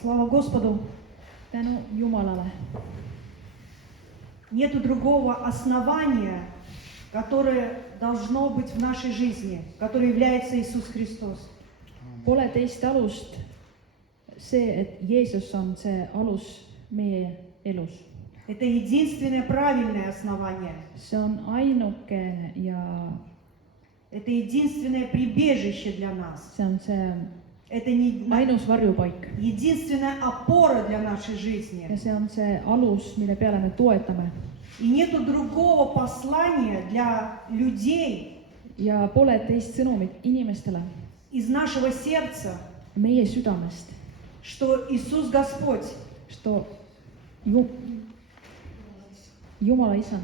Слава Господу! Tänu Jumalale. Нету другого основания, которое должно быть в нашей жизни, которое является Иисус Христос. Pole teist alust. See, et Jeesus on see alus meie elus. Это единственное правильное основание. See on ainuke ja Это единственное прибежище для нас. see on see Это не ainus varjupaik. единственная опора для нашей Ja жизни. see on see alus, mille peale me toetame. И нету другого послания для людей Ja pole teist sõnumit inimestele из нашего сердца, meie südamest, что Иисус Господь. что Jumala Isand,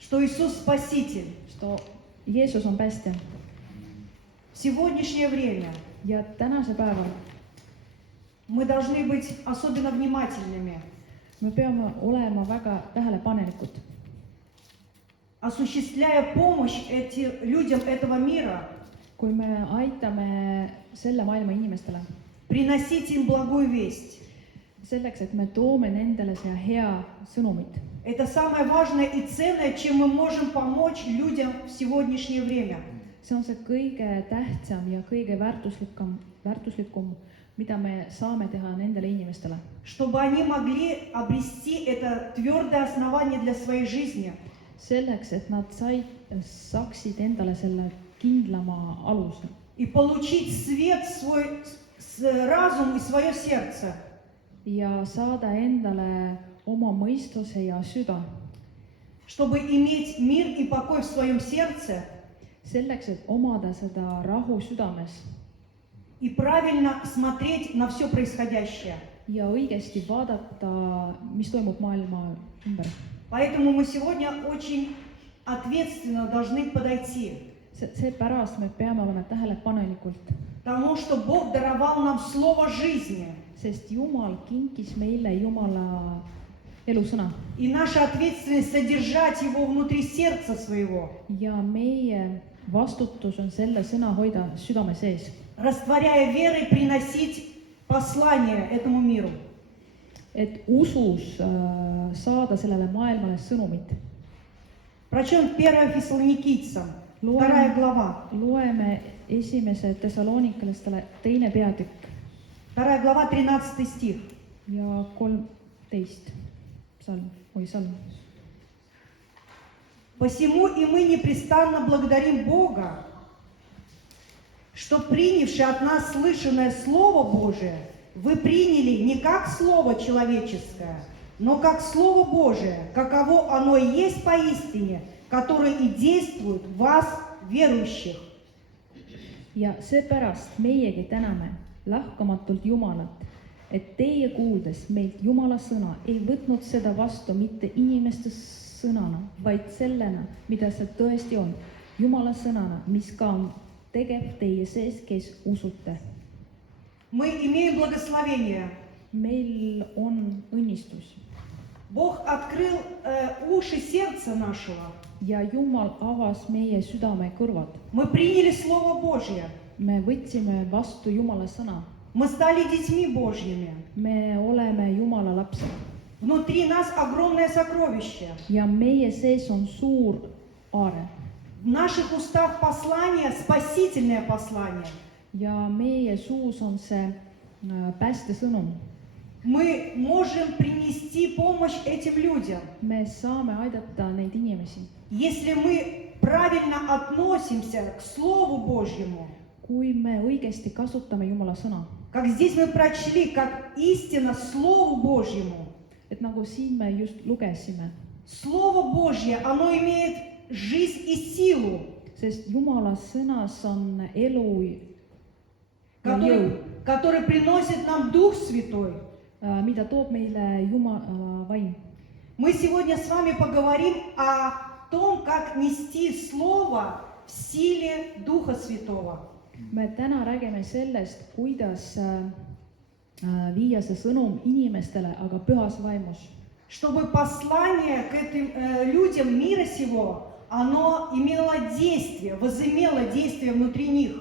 Что Иисус Спаситель. что Jeesus on päästja. В сегодняшнее время Ja tänase päeval мы должны быть особенно внимательными, me peame olema väga tähelepanelikud, осуществляя помощь людям этого мира, kui me aitame selle maailma inimestele, приносить им благую весть. selleks, et me toome nendele see hea sõnumit. Это самое важное и ценное, чем мы можем помочь людям в сегодняшнее время. See on see kõige tähtsam ja kõige väärtuslikum, mida me saame teha nendele inimestele, Чтобы они могли обрести это твердое основание для своей жизни. selleks, et nad saaksid endale selle kindlama aluse И получить свет в свой разум и свое сердце. ja saada endale oma mõistuse ja süda, Чтобы иметь мир и покой в своем сердце. selleks, et omada seda rahu südames И правильно смотреть на все происходящее. ja õigesti vaadata, mis toimub maailma ümber. Поэтому мы сегодня очень ответственно должны подойти Seepärast me peame olema tähelepanelikud, к тому, что Бог даровал нам слово жизни. sest Jumal kinkis meile Jumala elusõna И наша ответственность содержать его внутри сердца своего, ja meie vastutus on selle sõna hoida südame sees, растворяя верой, приносить послание этому миру. et usus saada sellele maailmale sõnumit. Прочем 1 Фессалоникийцам, 2 глава. Loeme esimese Thessalonikalastele 2. peatükk 2 глава, 13 стих. ja 13 salm. «Посему и мы непрестанно благодарим Бога, что, принявши от нас слышанное Слово Божие, вы приняли не как Слово человеческое, но как Слово Божие, каково оно и есть поистине, которое и действует в вас, верующих». Ja seepärast meiegi täname lahkamatult Jumalat, et teie kuuldes meilt Jumala sõna ei võtnud seda vastu mitte inimeste sõnana, vaid sellena, mida see tõesti on, Jumala sõnana, mis ka on tegev teie sees, kes usute. Мы имеем благословение. Meil on õnnistus Бог открыл уши сердца нашего. ja Jumal avas meie südame kõrvad. Мы приняли Слово Божье. Me võtsime vastu Jumala sõna. Мы стали детьми Божьими. Me oleme Jumala lapsed Внутри нас огромное сокровище. ja meie sees on suur aare В наших устах послание, спасительное послание. ja meie suus on see päästesõnum. Мы можем принести помощь этим людям, Me saame aidata neid inimesi, если мы правильно относимся к Слову Божьему. kui me õigesti kasutame Jumala sõna. Как здесь мы прочли, как истина Слову Божьему. Et nagu siin me just lugesime, Слово Божье, оно имеет жизнь и силу, sest Jumala sõnas on elu ja который приносит нам Дух Святой. mida toob meile Jumala vaim. Мы сегодня с вами поговорим о том, как нести Слово в силе Духа Святого. Me täna räägime sellest, kuidas viia see sõnum inimestele, aga pühas vaimus. Чтобы послание к этим людям мира сего, оно имело действие, возымело действие внутри них.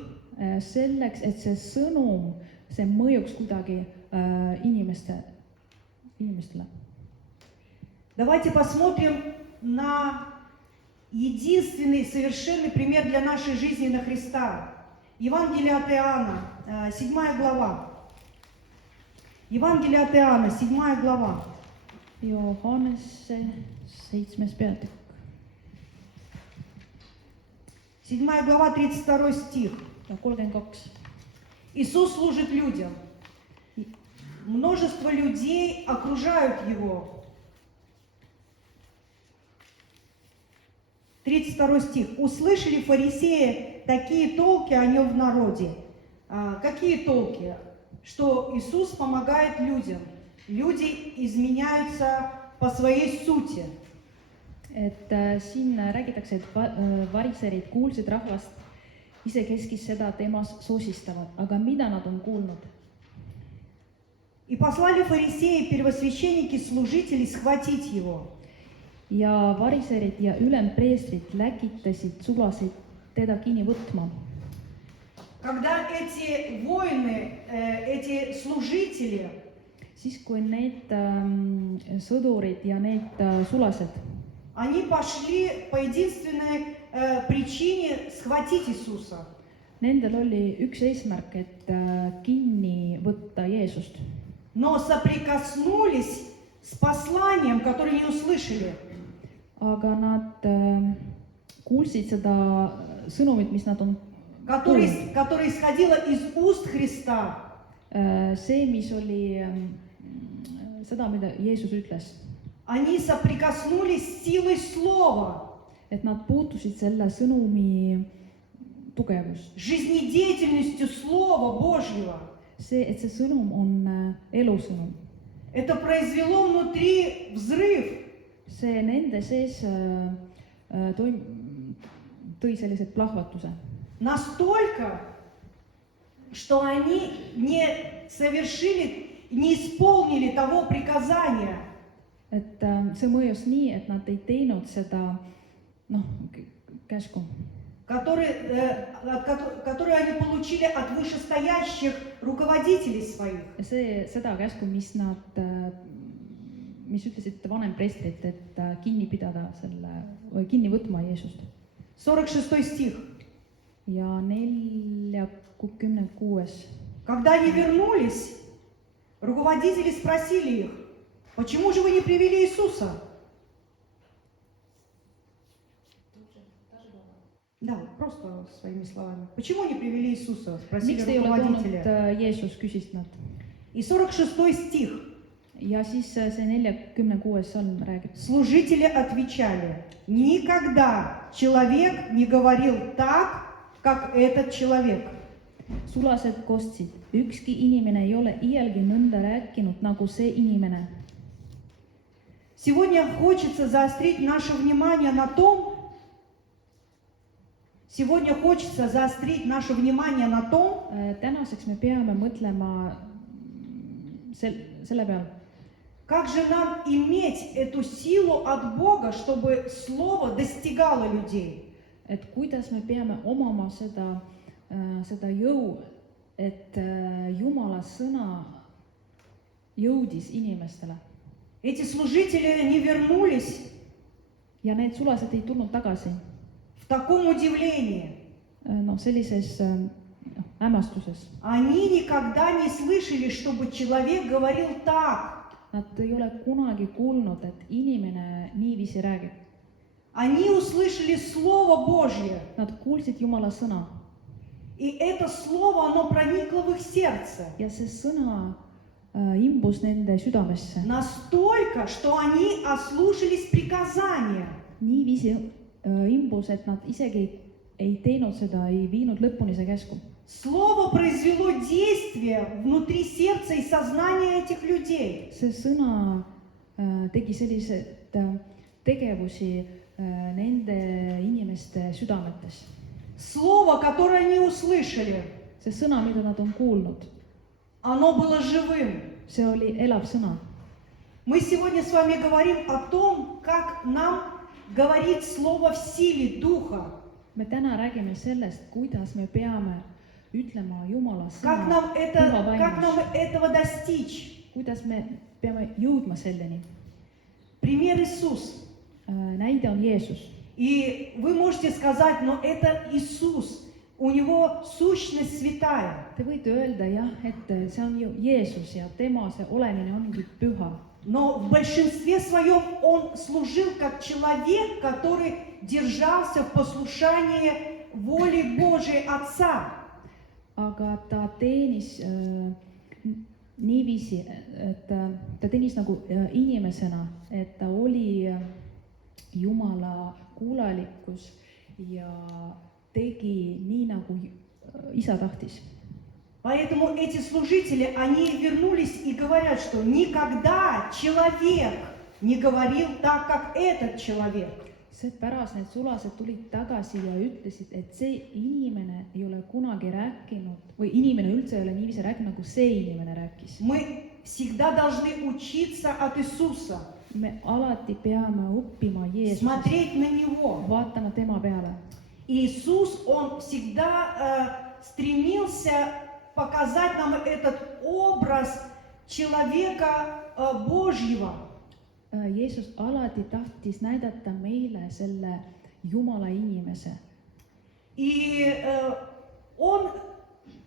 Selleks, et see sõnum, see mõjuks kuidagi inimestele. Давайте посмотрим на единственный совершенный пример для нашей жизни на Христа. Евангелие от Иоанна, 7 глава. Евангелие от Иоанна, 7 глава. Johannese 7. peatükk. 7 глава, 32 стих. Ja 32. Иисус служит людям. Множество людей окружают Его. 32 стих. Услышали фарисеи такие толки о Нем в народе. Какие толки? Что Иисус помогает людям. Люди изменяются по своей сути. Et siin räägitakse, et variserid kuulsid rahvast isekeskis seda temas sosistavad, aga mida nad on kuulnud? И послали фарисеи, первосвященники, служители схватить Его. Ja variserid ja ülempreestrid läkitasid sulasid teda kinni võtma. Когда эти воины, эти служители Siis kui need sõdurid ja need sulased, они пошли по единственной причине схватить Иисуса. nendel oli üks eesmärk, et kinni võtta Jeesust. Но соприкоснулись с посланием, которое не услышали. Aga nad kuulsid seda sõnumit, mis nad on Которое исходило из уст Христа. see, mis oli seda, mida Jeesus ütles. Они соприкоснулись с силой слова, Et nad puutusid selle sõnumi tugevust. жизнедеятельностью Слова Божьего. See, et see sõnum on elusõnum. Это произвело внутри взрыв. See nende sees tõi sellised plahvatuse. Настолько, что они не совершили, не исполнили того приказания, Et see mõjus nii, et nad ei teinud seda käsku, которое они получили от вышестоящих руководителей своих. seda käsku, mis ütlesid vanempreestrid, et kinni pidada või kinni võtma Jeesust. 46 стих. Ja 46. Когда они вернулись, руководители спросили их: почему же вы не привели Иисуса? Да, просто своими словами. Почему не привели Иисуса? Спросили Miks te ei ole toonud руководители. Jeesus, küsisid nad. И 46 стих. Ja siis see 46. salm räägib. Служители отвечали: никогда человек не говорил так, как этот человек. Sulased kostsid, ükski inimene ei ole iialgi nõnda rääkinud nagu see inimene. Сегодня хочется заострить наше внимание на том, Tänaseks me peame mõtlema selle peale, как же нам иметь эту силу от Бога, чтобы Слово достигало людей. et kuidas me peame omama seda jõu, et Jumala sõna jõudis inimestele. Эти служители не вернулись Ja need sulased ei tulnud tagasi в таком удивлении. Sellises hämmastuses. Они никогда не слышали, чтобы человек говорил так. Nad ei ole kunagi kuulnud, et inimene niiviisi räägib. Они услышали Слово Божье. Nad kuulsid Jumala sõna. И это Слово, оно проникло в их сердце. Ja see sõna imbus nende südamesse. Настолько, что они ослушались приказания. Niiviisi imbus, et nad isegi ei teinud seda, ei viinud lõpuni see käsku. Слово произвело действие внутри сердца и сознания этих людей. See sõna tegi sellised tegevusi nende inimeste südametes. Слово, которое они услышали, See sõna, mida nad on kuulnud, оно было живым. see oli elav sõna. Мы сегодня с вами говорим о том, как нам говорить Слово в силе Духа. Me täna räägime sellest, kuidas me peame ütlema Jumala Как sõna нам, püha как нам vaimus. этого достичь? Kuidas me peame jõudma selleni? Пример Иисус. Näide on Jeesus. И вы можете сказать, но это Иисус, у него сущность святая. Te võite öelda jah, et see on ju Jeesus ja tema see olemine ongi püha. Но в большинстве своем он служил как человек, который держался в послушании воли Божией Отца. Aga ta teenis niiviisi, et ta teenis nagu inimesena, et ta oli Jumala kuulalikkus ja tegi nii, nagu isa tahtis. Поэтому эти служители, они вернулись и говорят, что никогда человек не говорил так, как этот человек. Seepärast need sulased tulid tagasi ja ütlesid, et see inimene ei ole kunagi rääkinud või inimene üldse ei ole niiviisi rääkinud, nagu see inimene rääkis. Мы всегда должны учиться от Иисуса, Me alati peame õppima Jeesust, смотреть на Него. vaatama tema peale. Иисус, Он всегда стремился показать нам этот образ человека Божьего. Jeesus alati tahtis näidata meile selle Jumala inimese. И Он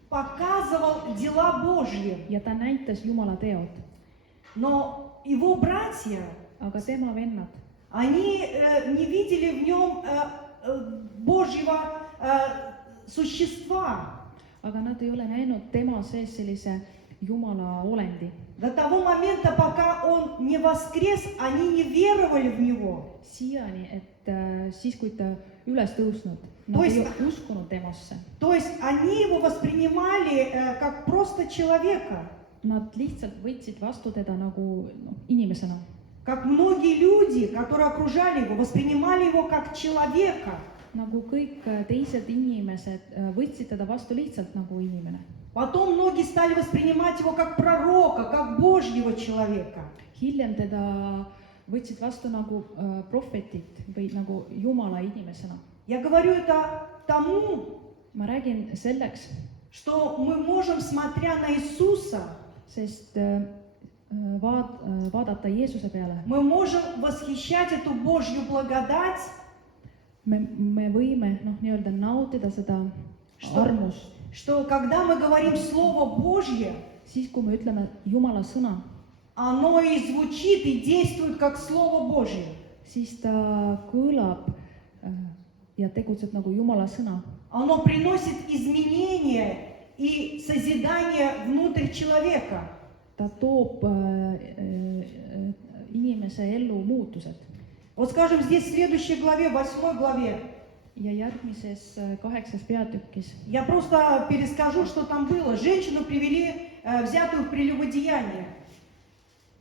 показывал дела Божьи. Ja ta näitas Jumala teod. Но Его братья, Aga tema vennad, они не видели в Нем Божьего существа. aga nad ei ole näinud tema sees sellise Jumala olendi. До того момента, пока Он не воскрес, они не веровали в Него. Siiani, et siis, kui ta üles tõusnud, nad ei uskunud temasse. То есть они Его воспринимали как просто человека. Nad lihtsalt võtsid vastu teda nagu inimesena. Как многие люди, которые окружали Его, воспринимали Его как человека. Nagu kõik teised inimesed võtsid teda vastu lihtsalt nagu inimene. Потом многие стали воспринимать Его как пророка, как Божьего человека. Hiljem teda võtsid vastu nagu prohvetit või nagu Jumala inimesena. Я говорю это тому, Ma räägin selleks, что мы можем, смотря на Иисуса, sest vaadata Jeesuse peale. мы можем восхищать эту Божью благодать, Me võime nii-öelda nautida seda armust, что когда мы говорим Слово Божье, siis kui me ütleme Jumala sõna, оно и звучит, и действует как Слово Божье. siis ta kõlab ja tegutseb nagu Jumala sõna. Оно приносит изменения и созидание внутрь человека. Ta toob inimese ellu muutused. Вот скажем, здесь в следующей главе, 8 главе, Ja järgmises 8. peatükis я просто перескажу, что там было. Женщину привели, взятую в прелюбодеяние.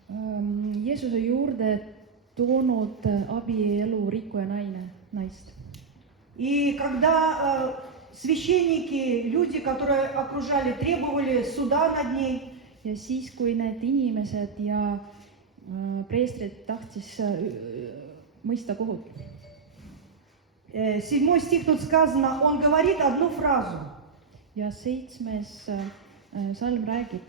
Jeesuse juurde toonud abielu rikkuja naist. И когда священники, люди, которые окружали, требовали суда над ней, Ja siis, kui need inimesed ja preestrid tahtis mõista kohut. 7 стих тут сказано, он говорит одну фразу. Ja 7. salm räägib,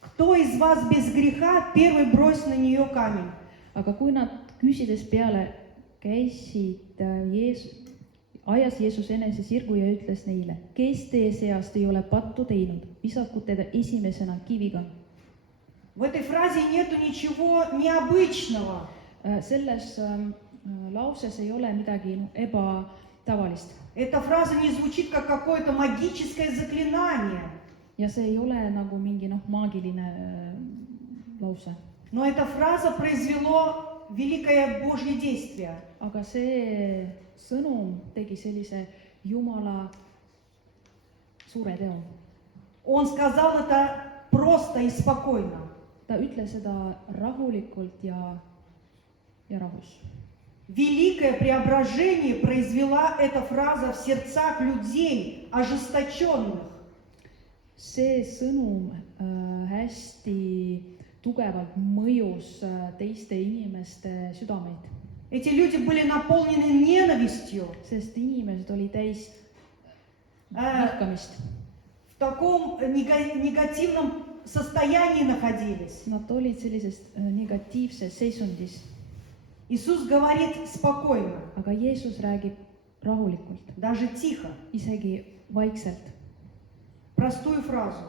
Кто из вас без греха, первый брось на нее камень. aga kui nad küsides peale käisid, ajas Jeesus enese sirgu ja ütles neile, kes teie seast ei ole pattu teinud, visaku teda esimesena kiviga. В этой фразе нету ничего необычного. Selles lauses ei ole midagi ebatavalist. Эта фраза не звучит как какое-то магическое заклинание. Ja see ei ole nagu mingi maagiline lause. Но эта фраза произвело великое Божье действие. Aga see sõnum tegi sellise Jumala suure teo. Он сказал это просто и спокойно. Ta ütles seda rahulikult ja rahus. Великое преображение произвела эта фраза в сердцах людей, ожесточенных. See sõnum hästi tugevalt mõjus teiste inimeste südameid. Эти люди были наполнены ненавистью. Sest inimesed oli täis vihkamist. в таком негативном состоянии находились. Nad olid sellises negatiivses seisundis, Иисус говорит спокойно, aga Jeesus räägib rahulikult, даже тихо, isegi vaikselt, простую фразу.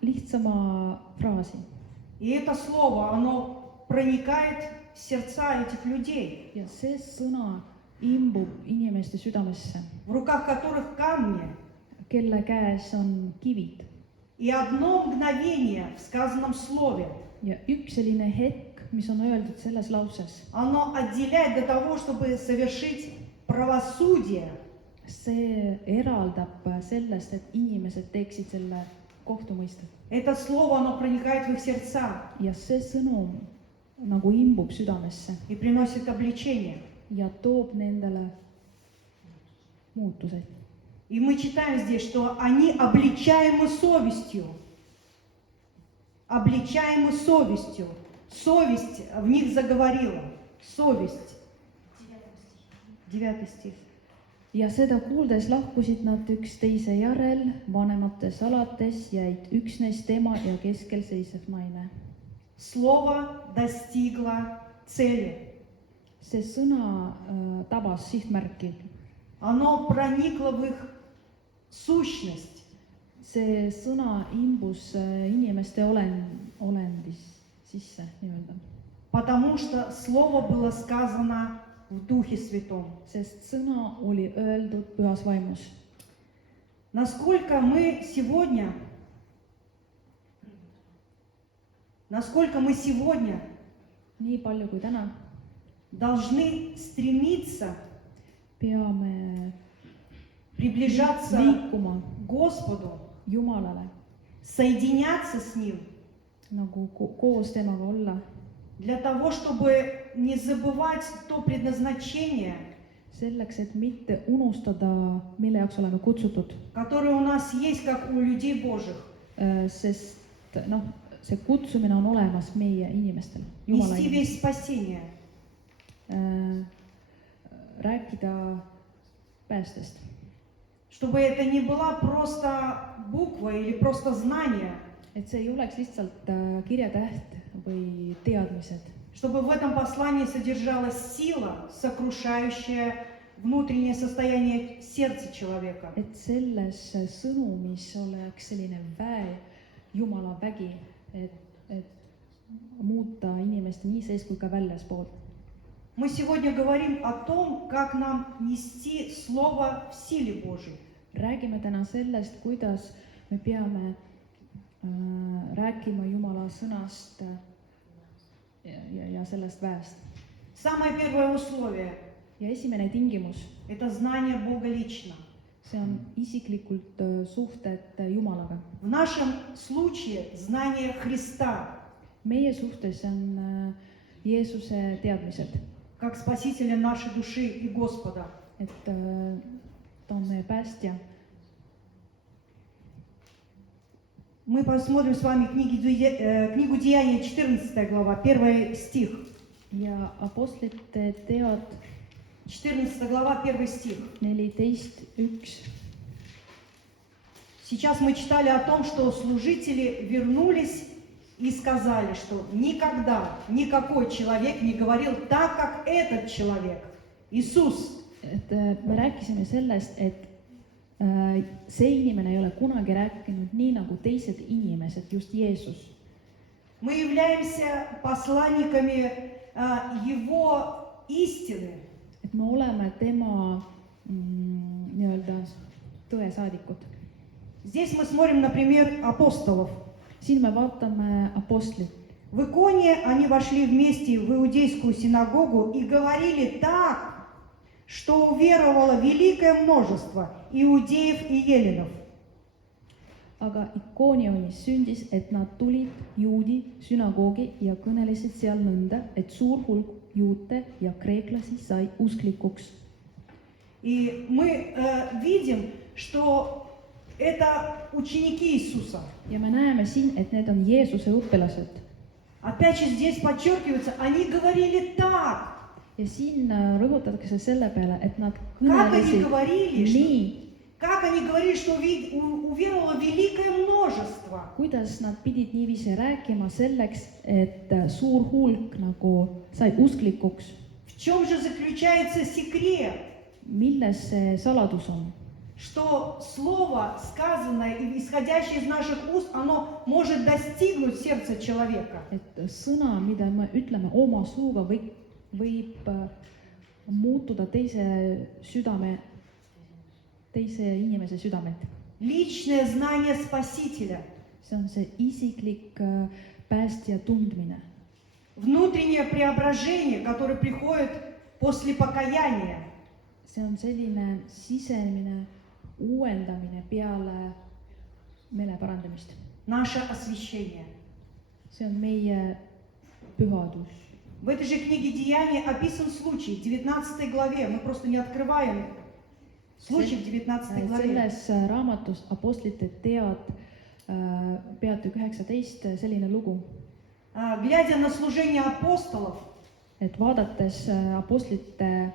lihtsama fraasi. И это слово, оно проникает в сердца этих людей, ja see sõna imbub inimeste südamesse, в руках которых камни. kelle käes on kivid. И одно мгновение в сказанном слове, ja üks selline hetk, mis on öeldud selles lauses, оно отделяет до того, чтобы совершить правосудие. see eraldab sellest, et inimesed teeksid selle kohtumõiste. Это слово, оно проникает в их сердца ja see sõnum nagu imbub südamesse и приносит обличение. ja toob nendele muutused. И мы читаем здесь, что они обличаемы совестью. Обличаемы совестью. Совесть в них заговорила. Совесть. 9 стих. ja seda kuuldes lahkusid nad üksteise järel, vanemates alates jäid üksnes tema ja keskel seisev naine. Слово достигло цели. see sõna tabas sihtmärki. Оно проникло в их сущность. see sõna imbus inimeste olendis sisse nii-öelda, Потому что слово было сказано в Духе Святом. sest sõna oli öeldud pühas vaimus. Насколько мы сегодня nii palju kui täna должны стремиться peame приближаться liikuma к Господу, Jumalale, соединяться с Ним, nagu koos temaga olla, для того, чтобы не забывать то предназначение, selleks, et mitte unustada, mille jaoks oleme kutsutud, которое у нас есть, как у людей Божьих. sest noh, see kutsumine on olemas meie inimestel, Jumala Нести inimestel. весь спасение. Rääkida päästest, Чтобы это не была просто буква или просто знание, et see ei oleks lihtsalt kirjatäht või teadmised, чтобы в этом послании содержалась сила, сокрушающая внутреннее состояние сердца человека. et selles sõnumis oleks selline Jumala vägi, et muuta inimest nii sees kui ka väljaspoolt. Мы сегодня говорим о том, как нам нести Слово в силе Божьей. räägime täna sellest, kuidas me peame rääkima Jumala sõnast ja sellest väest. Самое первое условие ja esimene tingimus, – это знание Бога лично. see on isiklikult suhted Jumalaga. В нашем случае знание Христа, meie suhtes on Jeesuse teadmised, как Спасителя нашей души и Господа. et ta on meie päästja. Мы посмотрим с вами книгу Деяний, 14 глава, 1 стих. ja Apostlite teod 14 глава, 1 стих. 14:1. Сейчас мы читали о том, что служители вернулись и сказали, что никогда никакой человек не говорил так, как этот человек, Иисус. et me rääkisime sellest, et see inimene ei ole kunagi rääkinud nii nagu teised inimesed, just Jeesus. Мы являемся посланниками Его истины. et me oleme tema nii-öelda tõesaadikud. Здесь мы смотрим, например, апостолов. siin me vaatame apostlit. В Иконе они вошли вместе в иудейскую синагогу и говорили так, что уверовало великое множество иудеев и еленов. aga Ikoonionis sündis, et nad tulid juudi sünagoogi ja kõnelesid seal nõnda, et suur hulk juute ja kreeklasi sai usklikuks. И мы видим, что это ученики Иисуса. ja me näeme siin, et need on Jeesuse õpilased. Опять же здесь подчеркивается, они говорили так. ja siin rõhutatakse selle peale, et nad Как они kõnelesid говорили, nii, Как они говорили, что уверовало великое множество. kuidas nad pidid niiviisi rääkima selleks, et suur hulk nagu sai usklikuks. В чем же заключается секрет? Milles see saladus on? Что слово, сказанное и исходящее из наших уст, оно может достигнуть сердца человека. Et sõna, mida me ütleme oma suuga, võib muutuda teise inimese südamet. Личное знание Спасителя, See on see isiklik päästja tundmine. внутреннее преображение, которое приходит после покаяния. See on selline sisemine uuendamine peale meele parandamist. Наше освящение. See on meie pühadus. В этой же книге Деяний описан случай в 19 главе. Мы просто не открываем случай в 19 главе. Selles raamatus Apostlite teod peatükk 19 selline lugu, Глядя на служение апостолов, et vaadates apostlite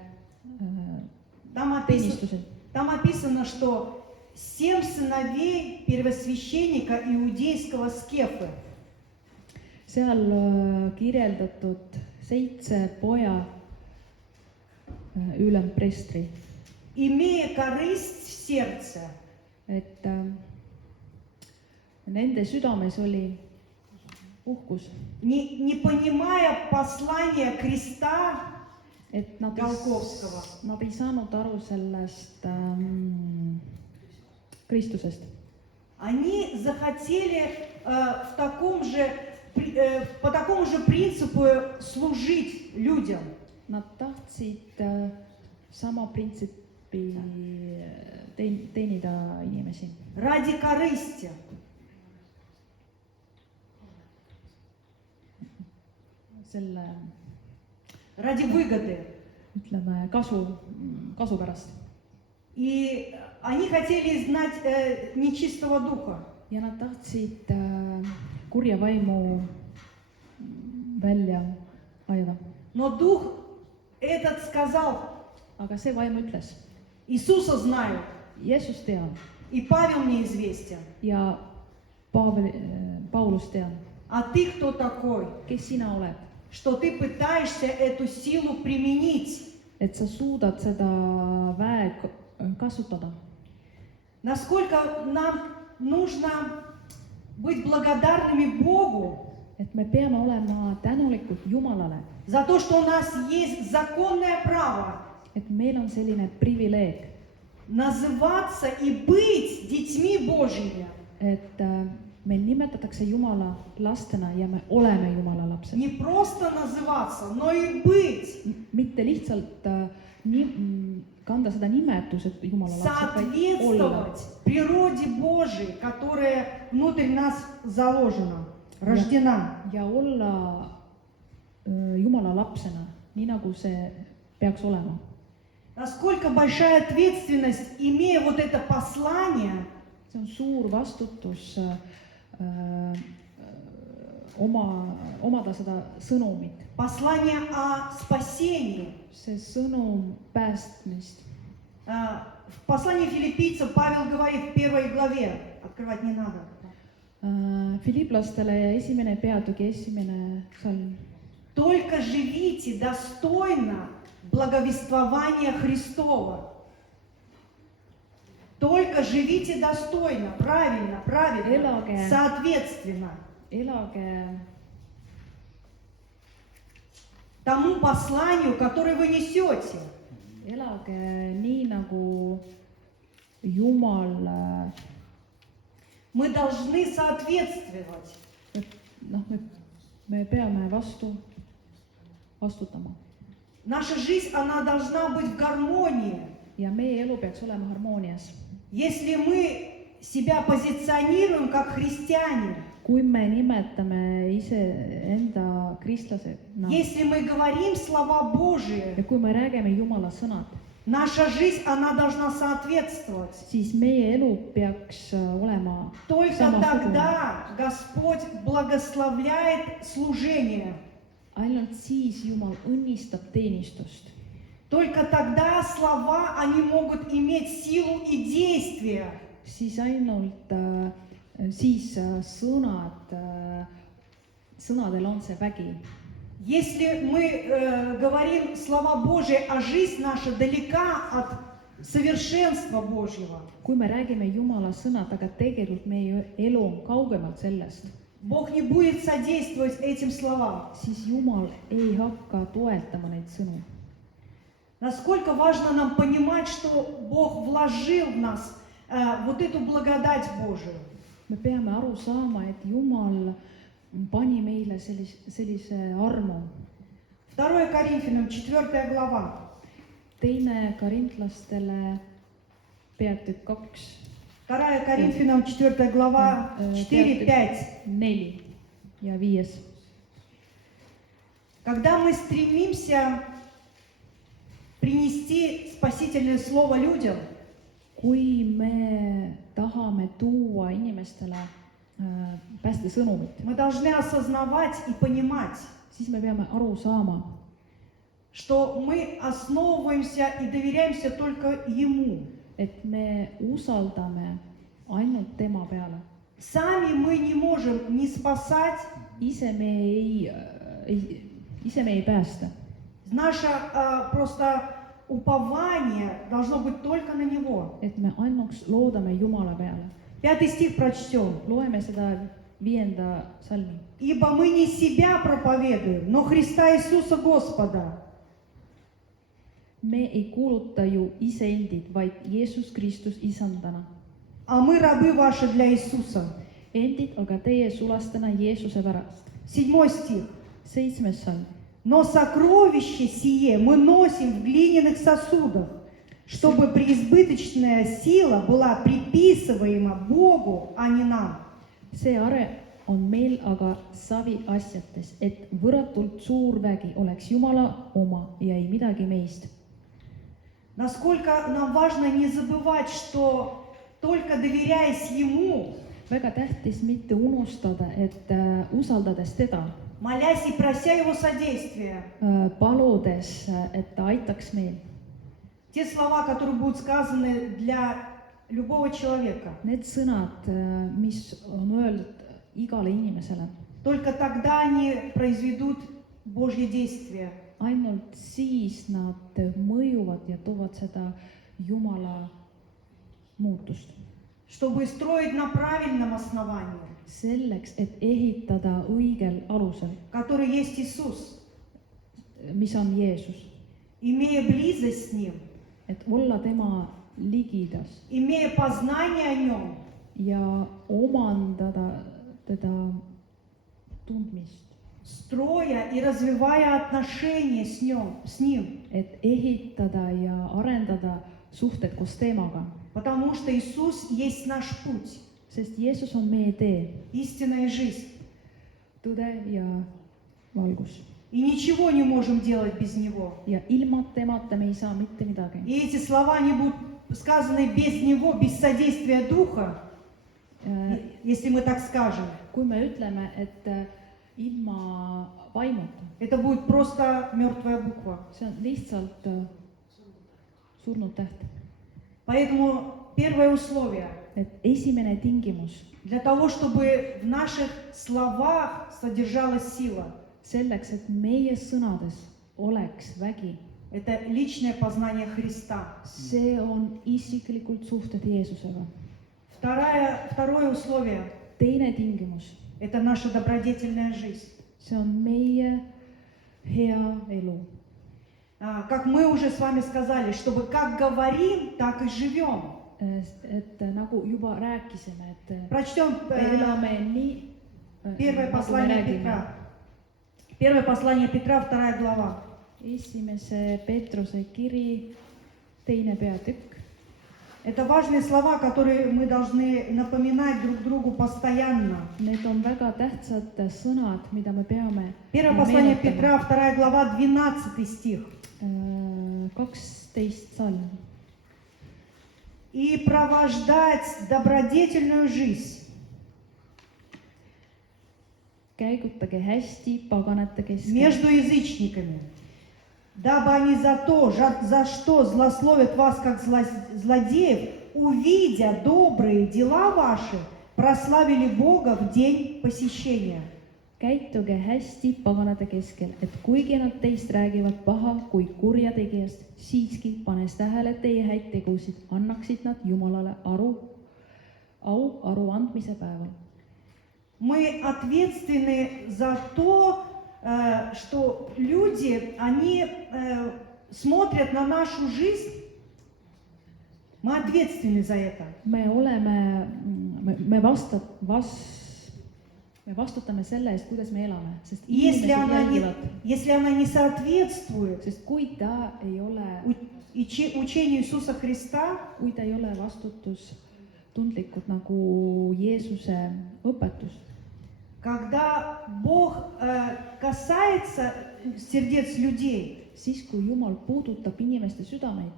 там teenistused, описано, что 7 сыновей первосвященника иудейского Скефы seal kirjeldatud 7 poja ülempreestri, имея корысть в сердце, et nende südames oli uhkus, не понимая послания креста et nad Голгофского, ei saanud aru sellest Kristusest. они захотели по такому же принципу служить людям. Nad tahtsid sama printsipi teenida inimesi. Ради корысти. Selle, Ради выгоды. ütleme, kasu pärast. И они хотели изгнать нечистого духа. Ja nad tahtsid kurja vaimu välja ajada. Но дух этот сказал: Aga see vaim ütles, Иисуса знаю, Jeesus tean и Павел мне известен. ja Paulus tean. А ты кто такой, Kes sina oled, что ты пытаешься эту силу применить? et sa suudad seda väe kasutada. Насколько нам нужно быть благодарными Богу Et me peame olema tänulikud Jumalale, за то, что у нас есть законное право et meil on selline privileeg, называться и быть детьми Божьими. et meil nimetatakse Jumala lastena ja me oleme Jumala lapsed. Не просто называться, но и быть. Mitte lihtsalt kanda seda nimetust, et Jumala lapsed, vaid olla Соответствовать природе Божией, которая внутрь нас заложена, рождена. ja olla Jumala lapsena, nii nagu see peaks olema. Насколько большая ответственность, имея вот это послание, See on suur vastutus omada seda sõnumit, послание о спасении. see sõnum päästmist. В послании филиппийцам Павел говорит в 1 главе, открывать не надо. Filiplastele 1. peatüki 1. salm. Только живите достойно благовествования Христова. Только живите достойно, правильно, Elage. соответственно Elage тому посланию, которое вы несете. nii nagu Jumal, Мы должны соответствовать. noh, me peame vastutama Наша жизнь, она должна быть в гармонии. ja meie elu peaks olema harmoonias. Если мы себя позиционируем как христиане, Kui me nimetame iseenda kristlasena если мы говорим слова Божии, ja kui me räägime Jumala sõnad, наша жизнь, она должна соответствовать. siis meie elu peaks olema Только samasugune. тогда Господь благословляет служение. Ainult siis Jumal õnnistab teenistust. только тогда слова, они могут иметь силу и действие. siis ainult siis sõnadel on see vägi. Если мы говорим слова Божьи, а жизнь наша далека от совершенства Божьего, kui me räägime Jumala sõnad, aga tegelikult meie elu on kaugemalt sellest, Бог не будет содействовать этим словам. siis Jumal ei hakka toetama neid sõnu. Насколько важно нам понимать, что Бог вложил в нас вот эту благодать Божию. me peame aru saama, et Jumal pani meile sellise armu. 2 Коринфянам, 4 глава. Teine Korintlastele peatükk 2. 2 Коринфянам, 4 глава, 4-5. 4 ja 5. Когда мы стремимся принести спасительное слово людям, kui me tahame tuua inimestele päästesõnumit, мы должны осознавать и понимать, siis me peame aru saama, что мы основываемся и доверяемся только Ему. et me usaldame ainult tema peale. Сами мы не можем ни спасать, ise me ei päästa. наше просто упование должно быть только на Него. Et me ainuks loodame Jumala peale. 5 стих прочтем. Loeme seda 5. salmi. Ибо мы не себя проповедуем, но Христа Иисуса Господа. Me ei kuuluta ju iseendid, vaid Jeesus Kristus isandana. А мы рабы ваши для Иисуса. Endid aga teie sulastena Jeesuse pärast. 7 стих. 7. salm. Но сокровище сие мы носим в глиняных сосудах, чтобы преизбыточная сила была приписываема Богу, а не нам. See are on meil aga savi asjates, et võrratult suur vägi oleks Jumala oma ja ei midagi meist. Насколько нам важно не забывать, что только доверяясь Ему, Väga tähtis mitte unustada, et usaldades teda, молясь и прося Его содействия, paludes, et ta aitaks meil, те слова, которые будут сказаны для любого человека, need sõnad, mis on öeldud igale inimesele, только тогда они произведут Божье действие. ainult siis nad mõjuvad ja toovad seda Jumala muutust. Чтобы строить на правильном основании, Selleks, et ehitada õigel alusel, который есть Иисус, mis on Jeesus, имея близость с Ним, et olla tema ligidas имея познание о Нем, ja omandada teda tundmist, строя и развивая отношения с Ним, et ehitada ja arendada suhted koos temaga, потому что Иисус есть наш путь, sest Jeesus on meie tee, истинная жизнь. tõde ja valgus. И ничего не можем делать без Него. Ja ilma temata me ei saa mitte midagi. И эти слова, они будут сказаны без Него, без содействия Духа, если мы так скажем. Kui me ütleme, et ilma vaimuta, Это будет просто мертвая буква. see on lihtsalt surnud täht. Поэтому первое условие. Et esimene tingimus Для того, чтобы в наших словах содержалась сила, selleks, et meie sõnades oleks vägi, это личное познание Христа. see on isiklikult suhted Jeesusega. Второе условие Teine tingimus, – это наша добродетельная жизнь. see on meie hea elu. Как мы уже с вами сказали, чтобы как говорим, так и живем. Et nagu juba rääkisime, et Прочтем me elame nii, первое nagu me послание räägime. Петра. Первое послание Петра, 2 глава. Esimese Peetruse kiri, 2. peatükk. Это важные слова, которые мы должны напоминать друг другу постоянно. Need on väga tähtsad sõnad, mida me peame Первое послание Петра, 2 глава, 12 стих. 12 salm. И провождать добродетельную жизнь. Käigutage hästi paganate keskel Между язычниками. дабы они за то, за что злословят вас, как злодеев, увидя добрые дела ваши, прославили Бога в день посещения. käituge hästi paganate keskel, et kuigi nad teist räägivad paha kui kurjategijast, siiski, panes tähele teie häid tegusid, annaksid nad Jumalale au andmise päeval. Мы ответственны за то, что люди, они смотрят на нашу жизнь. Мы ответственны за это. Me vastutame selle eest, kuidas me elame, sest Если inimesed она jälgivad, если она не соответствует sest kui ta ei ole учению Иисуса Христа, vastutustundlikud nagu Jeesuse õpetus, когда Бог касается сердец людей, siis kui Jumal puudutab inimeste südameid,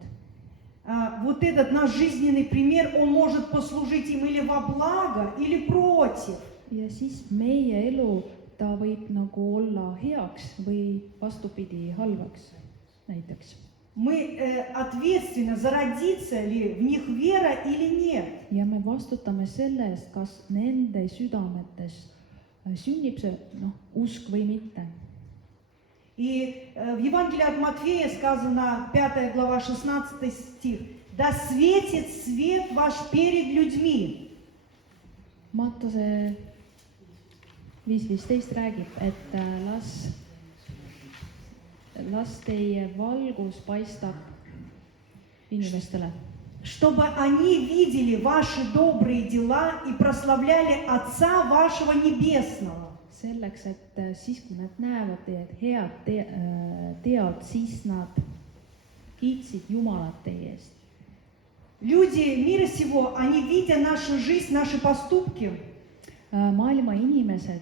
вот этот наш жизненный пример, он может послужить им или во благо, или против. ja siis meie elu, ta võib nagu olla heaks või vastupidi halvaks näiteks. Мы ответственны, зародится ли в них вера или нет. ja me vastutame selle eest, kas nende südametes sünnib see usk või mitte. И в Евангелии от Матфея сказано, 5 глава, 16 стих, «Да светит свет ваш перед людьми». Mattuse 5.15 räägib, et las teie valgus paistab inimestele, Чтобы они видели ваши добрые дела и прославляли Отца вашего Небесного. selleks, et siis, kui nad näevad teie head teod, siis nad kiitsid Jumalat teie eest. Люди мира сего, они видя нашу жизнь, наши поступки, Maailma inimesed,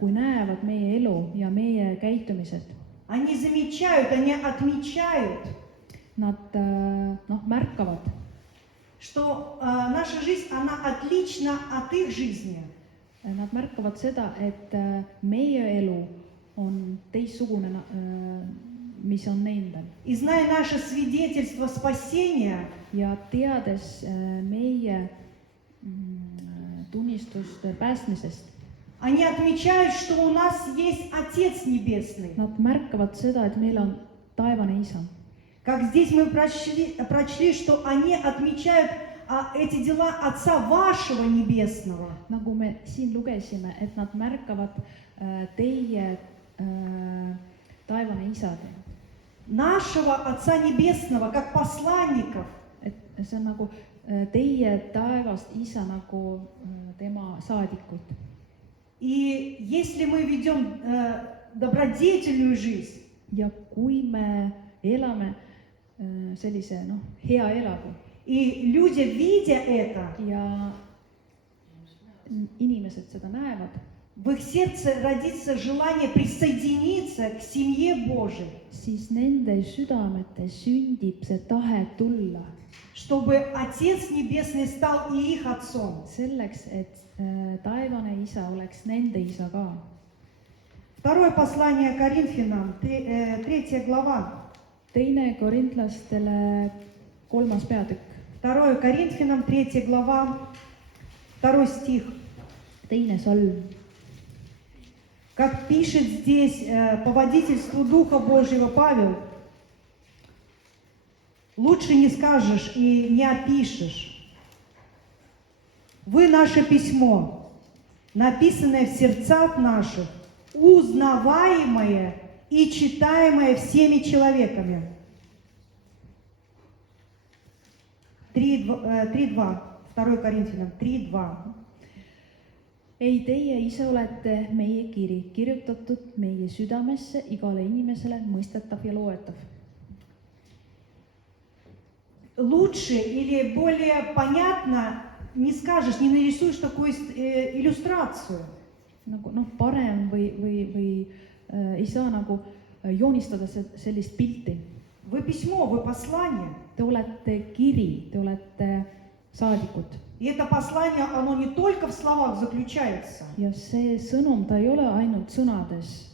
kui näevad meie elu ja meie käitumised, они замечают, они отмечают, nad märkavad, что наша жизнь, она отлична от их жизни. Nad märkavad seda, et meie elu on teistsugune, mis on nendel. И зная наше свидетельство спасения, Ja teades meie tunnistust päästmisest, они отмечают, что у нас есть Отец Небесный. nad märkavad seda, et meil on taevane isa. Как здесь мы прочли, что они отмечают эти дела Отца вашего Небесного. Nagu me siin lugesime, et nad märkavad teie taevane isa. Нашего Отца Небесного, как посланников. Et see on nagu teie taevast isa nagu tema saadikud. И если мы ведем добродетельную жизнь, ja kui me elame sellise hea elagu и люди, видя это, ja inimesed seda näevad, в их сердце родится желание присоединиться к семье Божией, siis nende südametes sündib see tahe tulla чтобы Отец Небесный стал и их Отцом. selleks, et taevane isa oleks nende isa ka. Второе послание Коринфянам, 3 глава. Teine korintlastele 3. peatükk. 2 Коринфянам, 3 глава, 2 стих. Teine salm. Как пишет здесь по водительству Духа Божьего Павел, лучше не скажешь и не опишешь. Вы наше письмо, написанное в сердцах наших, узнаваемое и читаемое всеми человеками. 3.2, 2 Коринфянам 3.2. Ei, teie ise olete meie kiri, kirjutatud meie südamesse igale inimesele mõistetav ja loetav. Лучше или более понятно не скажешь, не нарисуешь такую иллюстрацию. Nagu parem või ei saa nagu joonistada sellist pilti. Вы письмо, вы послание. Te olete kiri, te olete saadikud. И это послание, оно не только в словах заключается. Ja see sõnum, ta ei ole ainult sõnades.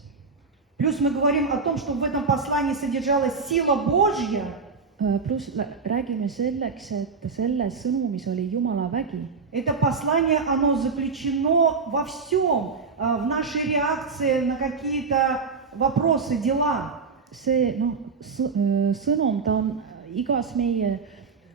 Плюс мы говорим о том, что в этом послании содержалась сила Божья, pluss räägime selleks, et selles sõnumis oli Jumala vägi. это послание, оно заключено во всем, в нашей реакции на какие-то вопросы, дела. See noh, sõnum, ta on igas meie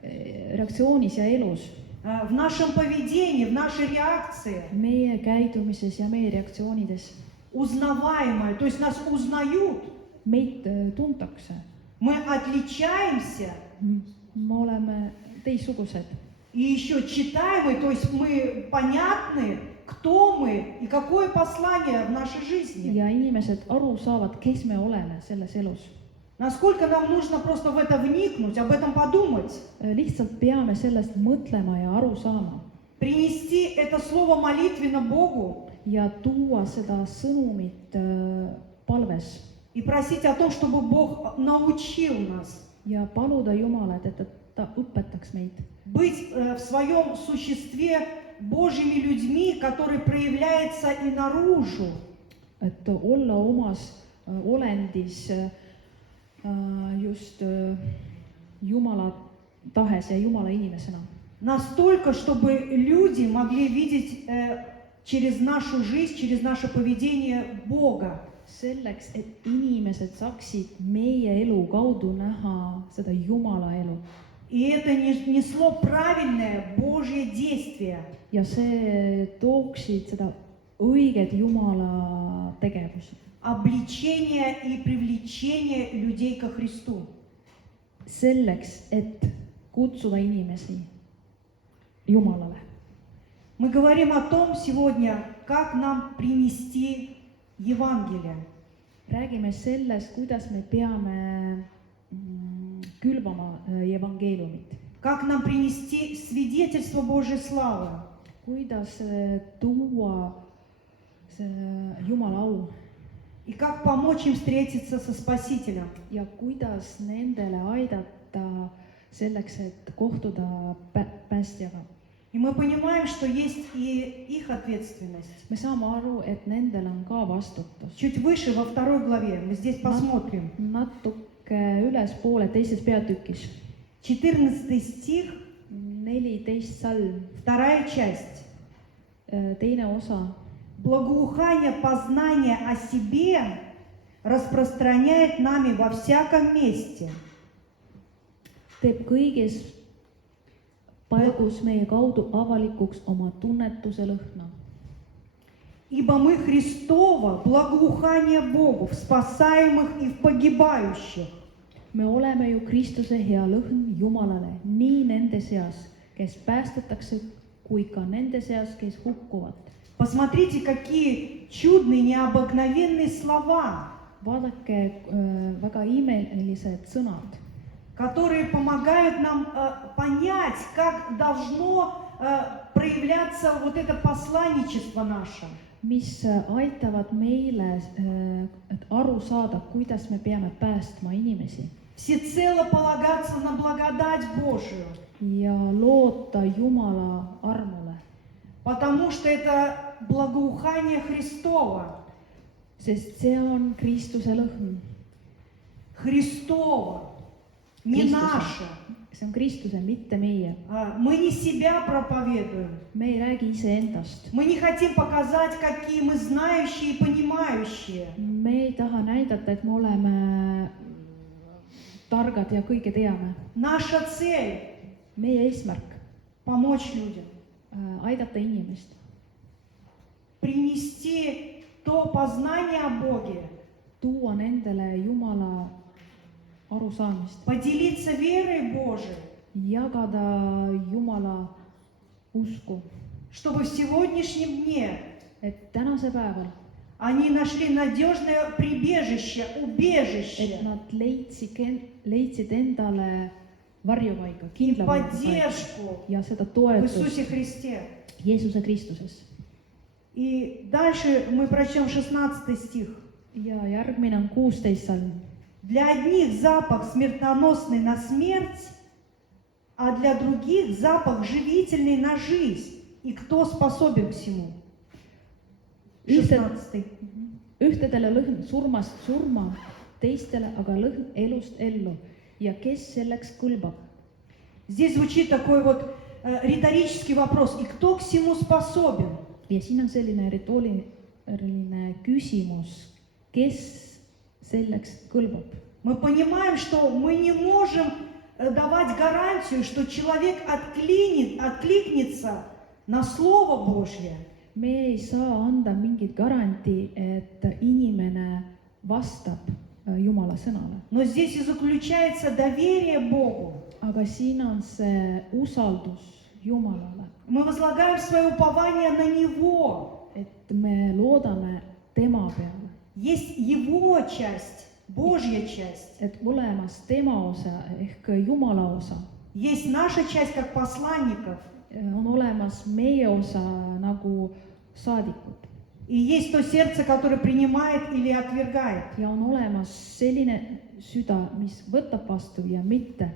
reaktsioonis ja elus, В нашем поведении, в нашей реакции meie käitumises ja meie reaktsioonides. узнаваемое, то есть нас узнают, Meid tuntakse, мы отличаемся, me oleme teistsugused и еще читаемые, то есть мы понятны, кто мы и какое послание в нашей жизни. ja inimesed aru saavad, kes me oleme selles elus. Насколько нам нужно просто в это вникнуть, об этом подумать, Lihtsalt peame sellest mõtlema ja aru saama принести это слово молитвенно Богу ja tuua seda sõnumit palves и просить о том, чтобы Бог научил нас ja paluda Jumalat, et ta õpetaks meid быть в своем существе Божьими людьми, которые проявляются и наружу. et olla omas olendis just Jumala tahes ja Jumala inimesena. Настолько, чтобы люди могли видеть через нашу жизнь, через наше поведение Бога. Selleks, et inimesed saaksid meie elu kaudu näha seda Jumala elu. И это несло правильное Божье действие. Ja see tooksid seda õiget Jumala tegevust. Обличение и привлечение людей ко Христу. Selleks, et kutsuda inimesi Jumalale. Мы говорим о том сегодня, как нам принести Евангелие. Räägime sellest, kuidas me peame külvama evangeeliumit. Как нам принести свидетельство Божьей славы. Kuidas tuua see Jumala au И как помочь им встретиться со Спасителем. ja kuidas nendele aidata selleks, et kohtuda päästjaga. И мы понимаем, что есть и их ответственность. Me saame aru, et nendel on ka vastutus. Чуть выше, во 2 главе, мы здесь посмотрим. Natuke ülespoole teises peatükis. 14 стих, 14 salm, 2 часть. teine osa. Благоухание познания о себе распространяет нами во всяком месте. Teeb kõigis paigus meie kaudu avalikuks oma tunnetuse lõhna. Ибо мы Христово благоухание Богу в спасаемых и в погибающих. Me oleme ju Kristuse hea lõhn Jumalale nii nende seas, kes päästetakse, kui ka nende seas, kes hukkuvad. Посмотрите, какие чудные, необыкновенные слова, Vaadake väga imelised sõnad, которые помогают нам понять, как должно проявляться вот это посланничество наше. mis aitavad meile aru saada, kuidas me peame päästma inimesi Всецело полагаться на благодать Божию, ja loota Jumala armule, потому что это благоухание Христово. sest see on Kristuse lõhn. Христово, не наше. See on Kristuse, mitte meie. Мы не себя проповедуем. Me ei räägi iseendast. Мы не хотим показать, какие мы знающие и понимающие. Me ei taha näidata, et me oleme targad ja kõike teame. Наша цель Meie eesmärk – помочь людям. Aidata inimest. Принести то познание о Боге, Tuua nendele Jumala arusaamist. поделиться верой Божией, Jagada Jumala usku. чтобы в сегодняшнем дне Et tänase päeval, они нашли надежное прибежище, et убежище nad leidsid endale varjupaiga, и kindla varjupaiga поддержку ja seda в toetust Иисусе Христе. Jeesuse Kristuses. И дальше мы прочтем 16 стих. Ja järgmine on 16 salm. Для одних запах смертоносный на смерть, а для других запах живительный на жизнь. И кто способен к всему? 16. ühtedele lõhn surmast surma, teistele aga lõhn elust ellu ja kes selleks kõlbab. Здесь звучит такой вот риторический вопрос. И кто к всему способен? Ja siin on selline retooriline küsimus, kes selleks kõlbab. Мы понимаем, что мы не можем давать гарантию, что человек откликнется на Слово Божье. Me ei saa anda mingit garantii, et inimene vastab Jumala sõnale. Но здесь и заключается доверие Богу. Aga siin on see usaldus Jumalale, Мы возлагаем свое упование на Него. et me loodame tema peale, Есть Его часть, Божья часть. et olemas tema osa ehk Jumala osa, Есть наша часть как посланников. on olemas meie osa nagu saadikud И есть то сердце, которое принимает или отвергает. ja on olemas selline süda, mis võtab vastu ja mitte.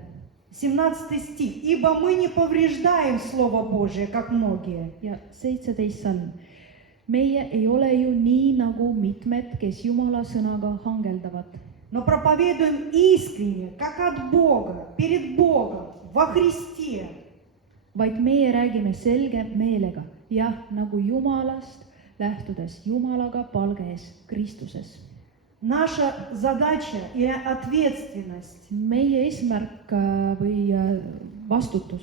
17 стих. «Ибо мы не повреждаем Слово Божие, как многие». Ja 17 salm. Meie ei ole ju nii nagu mitmed, kes Jumala sõnaga hangeldavad, Но проповедуем искренне, как от Бога, перед Богом, во Христе. vaid meie räägime selge meelega, jah, nagu Jumalast, lähtudes Jumalaga palge ees Kristuses. Наша задача и ответственность, Meie eesmärk või vastutus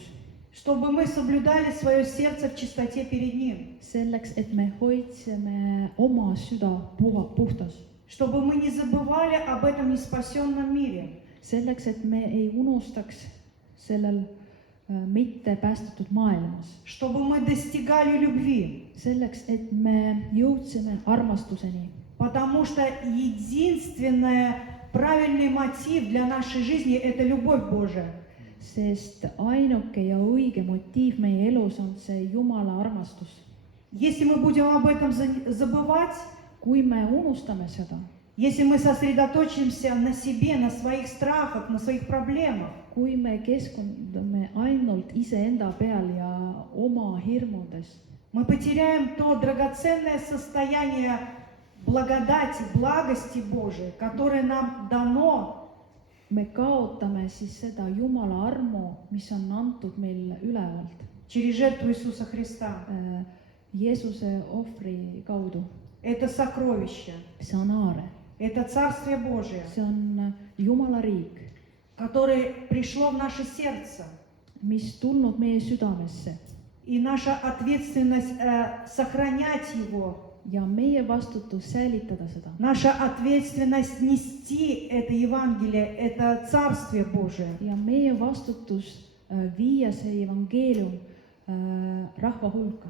чтобы мы соблюдали свое сердце в чистоте перед Ним. selleks, et me hoidsime oma süda puhtas. Чтобы мы не забывали об этом неспасенном мире. Selleks, et me ei unustaks sellel mitte päästetud maailmas. Чтобы мы достигали любви. Selleks, et me jõudsime armastuseni. Потому что единственный правильный мотив для нашей жизни – это любовь Божия. Sest ainuke ja õige motiiv meie elus on see Jumala armastus. Если мы будем об этом забывать, Kui me unustame seda, если мы сосредоточимся на себе, на своих страхах, на своих проблемах, kui me keskendume ainult iseenda peal ja oma hirmudes, мы потеряем то драгоценное состояние благодати, благости Божией, которое нам дано me kaotame siis seda Jumala armu, mis on antud meil ülevalt через жертву Иисуса Христа. Jeesuse ohvri kaudu. Это сокровище, See on aare, это Царствие Божие, see on Jumala riik, которое пришло в наше сердце. mis tulnud meie südamesse И наша ответственность сохранять его, ja meie vastutus säilitada seda. наша ответственность нести это Евангелие, это Царствие Божие. Ja meie vastutus viia see evangeelium rahva hulka.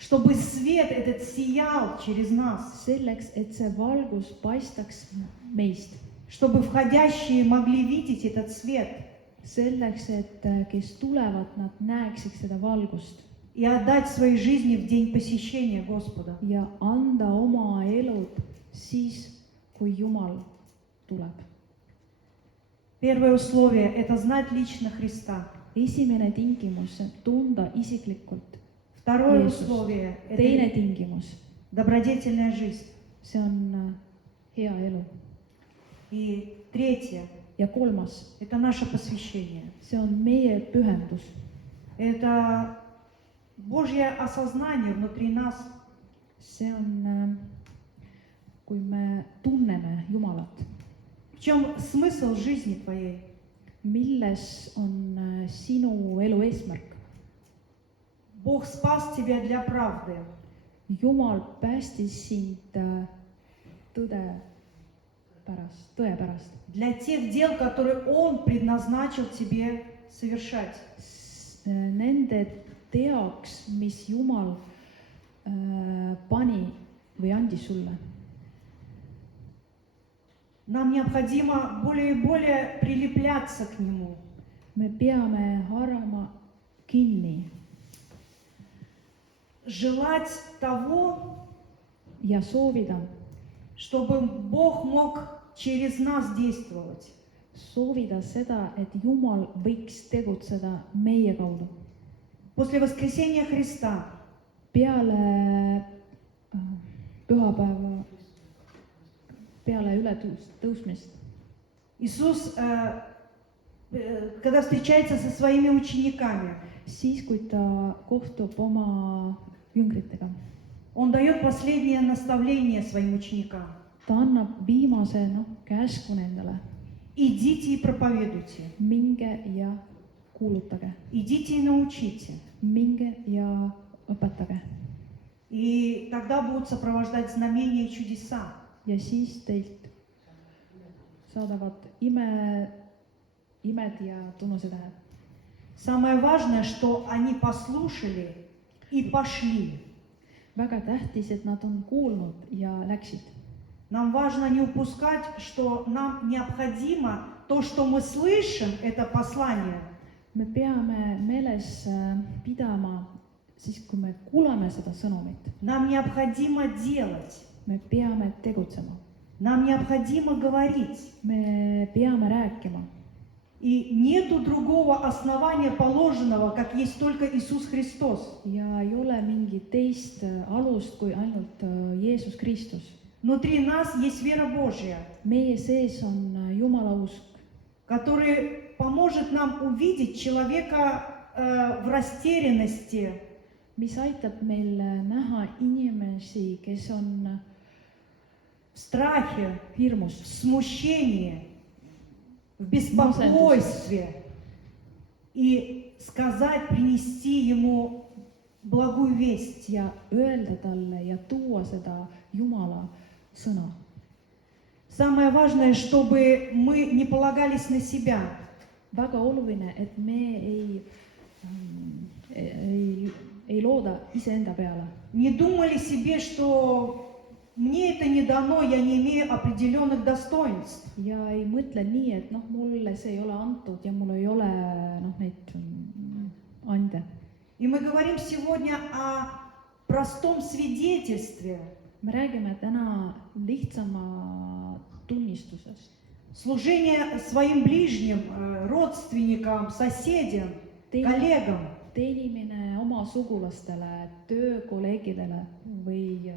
Чтобы свет этот сиял через нас, Selleks, et see valgus paistaks meist. чтобы входящие могли видеть этот свет Selleks, et kes tulevad, nad näeksid seda valgust и отдать свои жизни в день посещения Господа. ja anda oma elud siis, kui Jumal tuleb. Первое условие – это знать лично Христа. Esimene tingimus, tunda isiklikult. Второе Иисус. условие – Teine это tingimus, добродетельная жизнь. see on hea elu. И третье Ja kolmas, – это наше посвящение. see on meie pühendus. Это Божье осознание внутри нас, See on, kui me tunneme Jumalat. в чем смысл жизни твоей. Milles on sinu elu eesmärk? Бог спас тебя для правды. Jumal päästis sind tõe pärast. Для тех дел, которые Он предназначил тебе совершать. Nende teoks, mis Jumal pani või andis sulle. Нам необходимо более и более прилепляться к Нему. Me peame haarama kinni Желать того, ja soovida, чтобы Бог мог через нас действовать. soovida seda, et Jumal võiks tegutseda meie kaudu. После воскресения Христа Peale pühapäeva peale ületõusmist. Иисус, когда встречается со своими учениками, Siis, kui ta kohtub oma jüngritega, Он дает последнее наставление своим ученикам. ta annab viimase käsku nendele. Идите и проповедуйте. Minge ja kuulutage, Идите и научите. minge ja õpetage. И тогда будут сопровождать знамения и чудеса. Ja siis teilt saadavad imed ja tunnusetähed. Самое важное, что они послушали и пошли. Väga tähtis, et nad on kuulnud ja läksid. Нам важно не упускать, что нам необходимо то, что мы слышим, это послание, Me peame meeles pidama siis, kui me kuuleme seda sõnumit, нам необходимо делать, me peame tegutsema, нам необходимо говорить. me peame rääkima. И нету другого основания положенного, как есть только Иисус Христос. Ja ei ole mingit teist alust kui ainult Jeesus Kristus. Внутри нас есть вера Божья, Meie sees on Jumala usk, который поможет нам увидеть человека в растерянности, mis aitab meil näha inimesi, kes on в страхе, hirmus, в смущении, в беспокойстве и сказать, принести ему благую весть. ja öelda talle ja tuua seda Jumala sõna. Самое важное, чтобы мы не полагались на себя, Väga oluline, et me ei looda iseenda peale. не думали себе, что мне это не дано, я не имею определенных достоинств. Ja ei mõtle nii, et mulle see ei ole antud ja mul ei ole neid ande. И мы говорим сегодня о простом свидетельстве, Me räägime täna lihtsama tunnistusest. служение своим ближним, родственникам, соседям, коллегам. Teenimine oma sugulastele, töökolleegidele või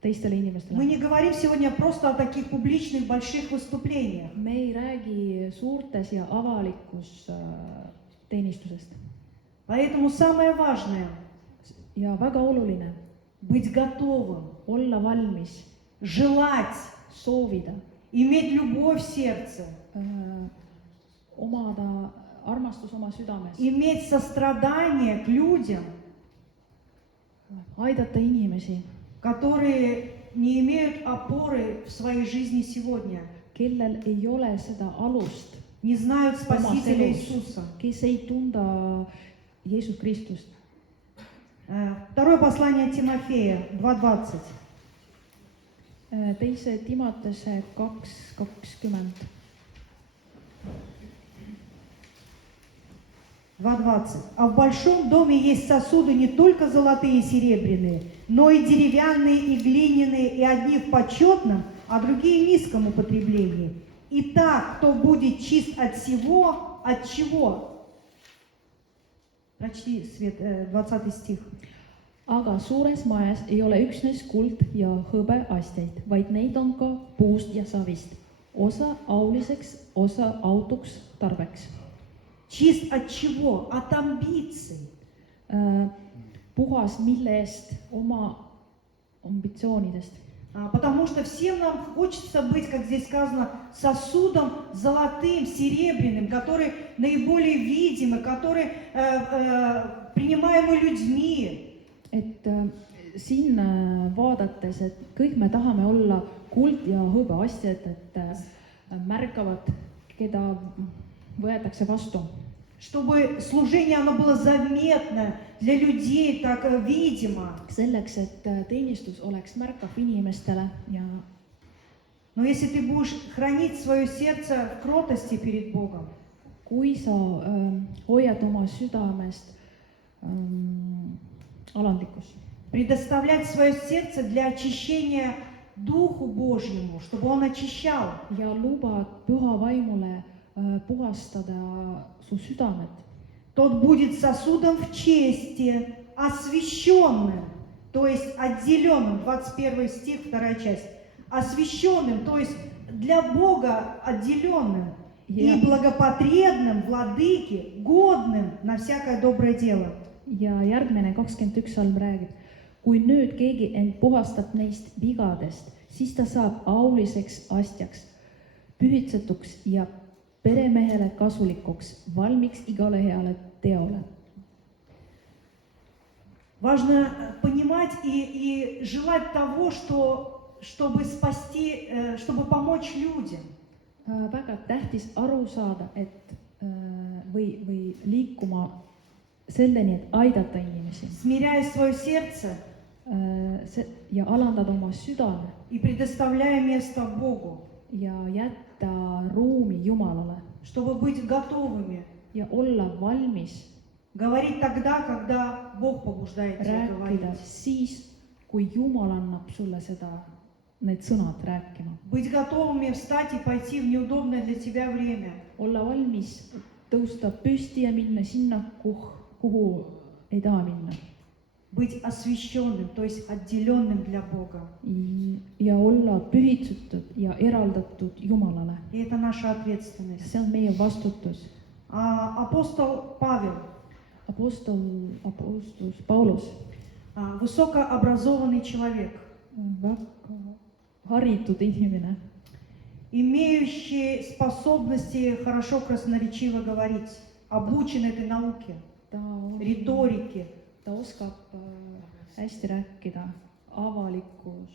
teistele Мы inimestele. не говорим сегодня просто о таких публичных больших выступлениях. Me ei räägi suurtes ja avalikus teenistusest. Поэтому самое важное Ja väga oluline быть готовым, olla valmis, желать, soovida, иметь любовь в сердце, omada armastus oma südames, иметь сострадание к людям, aidata inimesi, которые не имеют опоры в своей жизни сегодня, kellel ei ole seda alust, не знают omas Спасителя elus, Иисуса. kes ei tunda Jeesus Kristust. Второе послание Тимофея 2:20. Teise Timotese 2:20. 2:20. А в большом доме есть сосуды не только золотые и серебряные, но и деревянные, и глиняные, и одни в почетном, а другие в низком употреблении. Итак, кто будет чист от всего, от чего? Прочти, Свет, 20 стих. Aga suures majas ei ole üksnes kuld ja hõbe astjaid, vaid neid on ka puust ja savist. Osa auliseks, osa autuks tarbeks. Чист от чего? От амбиций. Puhas mille eest? Oma ambitsioonidest. Потому что всем нам хочется быть, как здесь сказано, сосудом золотым, серебряным, который наиболее видимый, который принимаемый людьми. Et siin vaadates, et kõik me tahame olla kuld ja hõbe asjad, et märkavad, keda võetakse vastu. Чтобы служение оно было заметно для людей, так видимо. Selleks, et teenistus oleks märkav inimestele ja Но если ты будешь хранить свое сердце в кротости перед Богом, kui sa hoiad oma südamest alandlikkus, предоставлять свое сердце для очищения Духу Божьему, чтобы Он очищал, ja lubad püha vaimule puhastada su südamet, тот будет сосудом в чести, освященным, то есть отделенным, 21 стих, 2 часть, освященным, то есть для Бога отделенным, Ja. и благопотребным, владыке, годным на всякое доброе дело. ja järgmine 21 salm räägib, kui nüüd keegi end puhastab neist vigadest, siis ta saab auliseks astjaks, pühitsetuks ja peremehele kasulikuks, valmiks igale heale teole. Важно понимать и желать того, чтобы спасти, чтобы помочь людям. Väga tähtis aru saada, et või liikuma selleni, et aidata inimesi Смиряя свое сердце ja alandada oma südame и предоставляя место Богу, ja jätta ruumi Jumalale чтобы быть готовыми ja olla valmis говорить тогда, когда Бог побуждает тебя rääkida говорить. siis, kui Jumal annab sulle need sõnad rääkima. Быть готовыми встать и пойти в неудобное для тебя время. Olla valmis tõusta püsti ja minna sinna, kuhu ei taha minna. Быть освященным, то есть отделенным для Бога. Ja olla pühitsetud ja eraldatud Jumalale. И это наша ответственность. See on meie vastutus. Апостол Павел, Apostlus Paulus, высокообразованный человек, väga haritud inimene, имеющий способности хорошо красноречиво говорить, обучен этой науке, риторике. ta oskab hästi rääkida avalikult.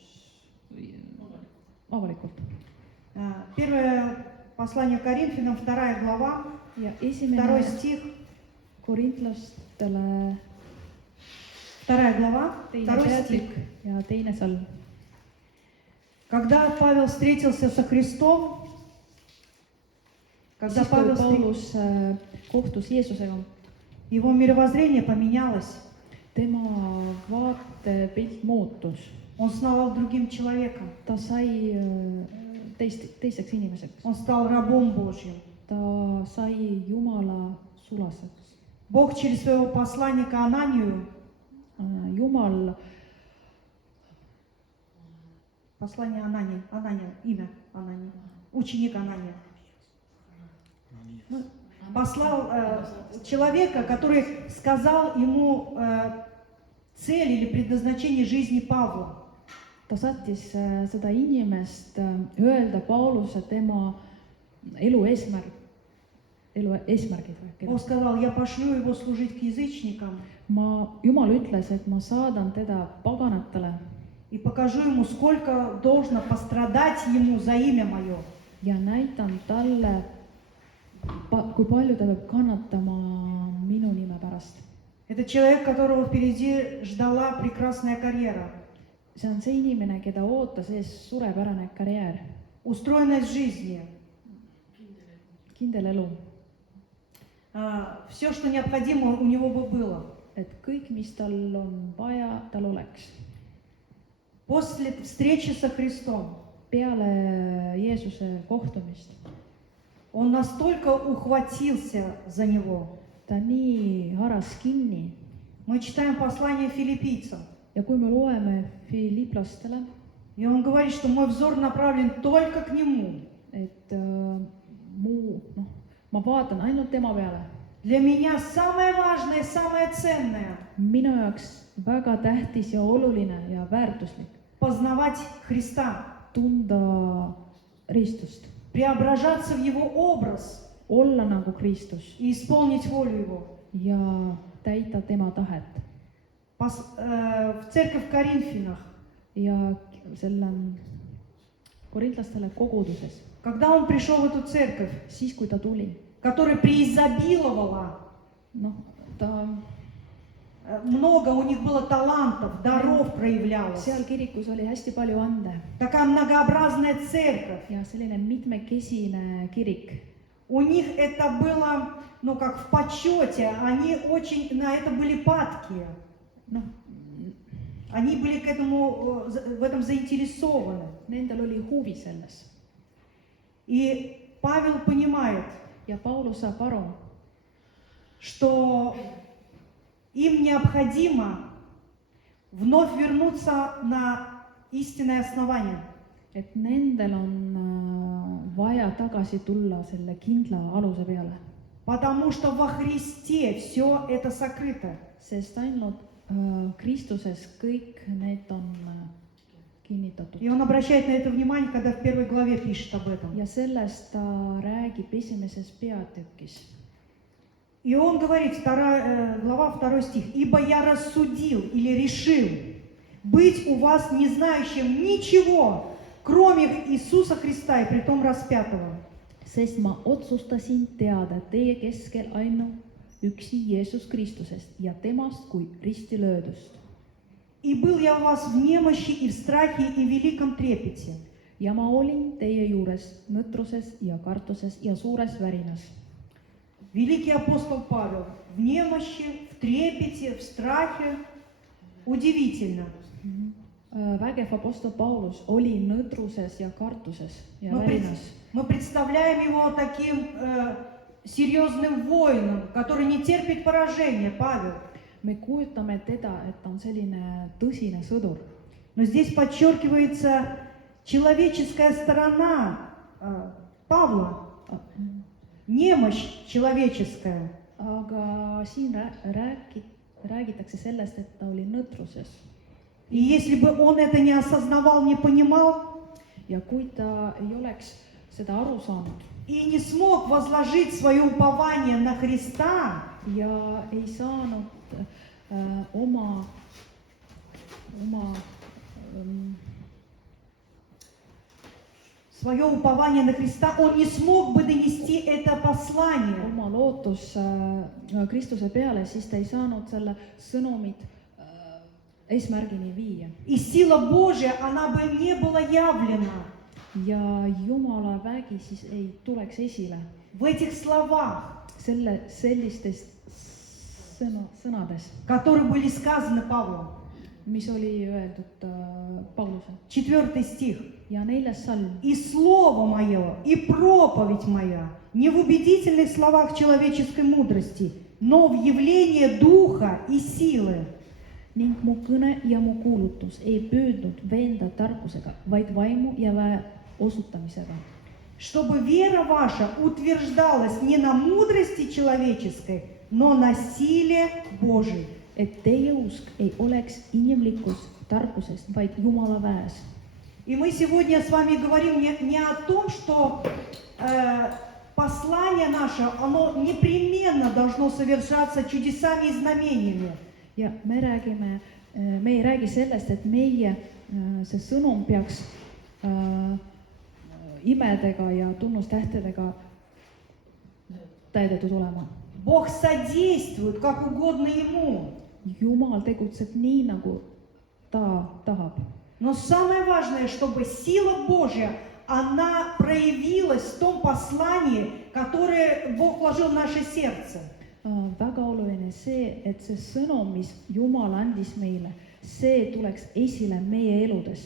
Первое послание Коринфянам, 2 глава, Ja 2 esimene стих, Korintlastele 2 глава, teine 2 стих. peatükk ja teine salm. Когда Павел встретился со Христом, когда Siis, kui Павел Paulus kohtus Jeesusega, его мировоззрение поменялось, tema vaatepilt muutus. он стал другим человеком, Ta sai teiseks inimeseks. он стал рабом Божьим. Ta sai Jumala sulaseks. Бог через своего посланника Ананию, Jumal, послание Анания, имя Анания, ученик Анания, послал человека, который сказал ему цель или предназначение жизни Павла. ta sattis seda inimest öelda Pauluse tema elu eesmärgid rääkida. Бог сказал, я пошлю его служить к язычникам Jumal ütles, et ma saadan teda paganatele и покажу ему, сколько должно пострадать ему за имя мое. ja näitan talle, kui palju ta peab kannatama minu nime pärast. Это человек, которого впереди ждала прекрасная карьера, See on see inimene, keda ootas ees suurepärane karjäär, устроенность жизни, kindel elu, все, что необходимо у него бы было. et kõik, mis tal on vaja, tal oleks. После встречи со Христом Peale Jeesuse kohtumist он настолько ухватился за него. ta nii haras kinni Мы читаем послание филиппийцам, ja kui me loeme Filiplastele, и он говорит, что мой взор направлен только к нему. et ma vaatan ainult tema peale. Для меня самое важное, самое ценное Minu jaoks väga tähtis ja oluline ja väärtuslik познавать Христа, tunda Kristust, преображаться в Его образ olla nagu Kristus и исполнить волю Его. ja täita tema tahet. В церковь в Коринфянах, Ja selle korintlastele koguduses, когда он пришел в эту церковь, siis kui ta tuli, которая преизобиловала, ta много у них было талантов, даров проявлялось. seal kirikus oli hästi palju ande Такая многообразная церковь. ja selline mitmekesine kirik. У них это было, как в почете, они очень на это были падки. Они были к этому, в этом заинтересованы. Nendel oli huvi selles. И Павел понимает, Ja Paulus saab aru, что им необходимо вновь вернуться на истинное основание. et nendel on vaja tagasi tulla selle kindla aluse peale, Потому что во Христе все это сокрыто. sest ainult Kristuses kõik need on kinnitatud. И он обращает на это внимание, когда в 1 главе пишет об этом. Ja sellest ta räägib esimeses peatükis. И он говорит, глава 2 стих, «Ибо я рассудил или решил быть у вас не знающим ничего, кроме Иисуса Христа и притом распятого». Sest ma otsustasin teada teie keskel ainuüksi Jeesus Kristusest ja temast kui risti löödust. «И был я у вас в немощи и в страхе и в великом трепете». Ja ma olin teie juures nõtruses ja kartuses ja suures värinas. Великий апостол Павел в немощи, в трепете, в страхе. Удивительно. Vägev apostel Paulus oli nõtruses ja kartuses ja Мы, värinas. мы представляем его таким серьезным воином, который не терпит поражения, Павел. Me kujutame teda, et ta on selline tõsine sõdur. Но здесь подчеркивается человеческая сторона Павла, немощь человеческая. Aga siin räägitakse sellest, et ta oli nõtruses. И если бы он это не осознавал, не понимал, Ja kui ta ei oleks seda aru saanud и не смог возложить свое упование на Христа, ja ei saanud oma свое упование на Христа, он не смог бы донести это послание. oma lootus Kristuse peale, siis ta ei saanud selle sõnumit eesmärgini viia. И сила Божья, она бы не была явлена Ja Jumala vägi siis ei tuleks esile в этих словах, sellistes sõnades, которые были сказаны Павлом. mis oli öeldud Paulusel. 4 стих. Ja 4. salm. «И слово мое, и проповедь моя не в убедительных словах человеческой мудрости, но в явлении духа и силы». Ning mu kõne ja mu kuulutus ei püüdnud veenda tarkusega, vaid vaimu ja väe osutamisega. Чтобы вера ваша утверждалась не на мудрости человеческой, но на силе Божией. Et teie usk ei oleks inimlikus tarkusest, vaid Jumala väes. И мы сегодня с вами говорим не о том, что послание наше, оно непременно должно совершаться чудесами и знамениями. Ja me ei räägi sellest, et meie see sõnum peaks imedega ja tunnustähtedega täidetud olema. Бог содействует, как угодно Ему. Jumal tegutseb nii, nagu ta tahab. Но самое важное, чтобы сила Божья, она проявилась в том послании, которое Бог вложил в наше сердце. Väga oluline see, et see sõnum, mis Jumal andis meile, see tuleks esile meie eludes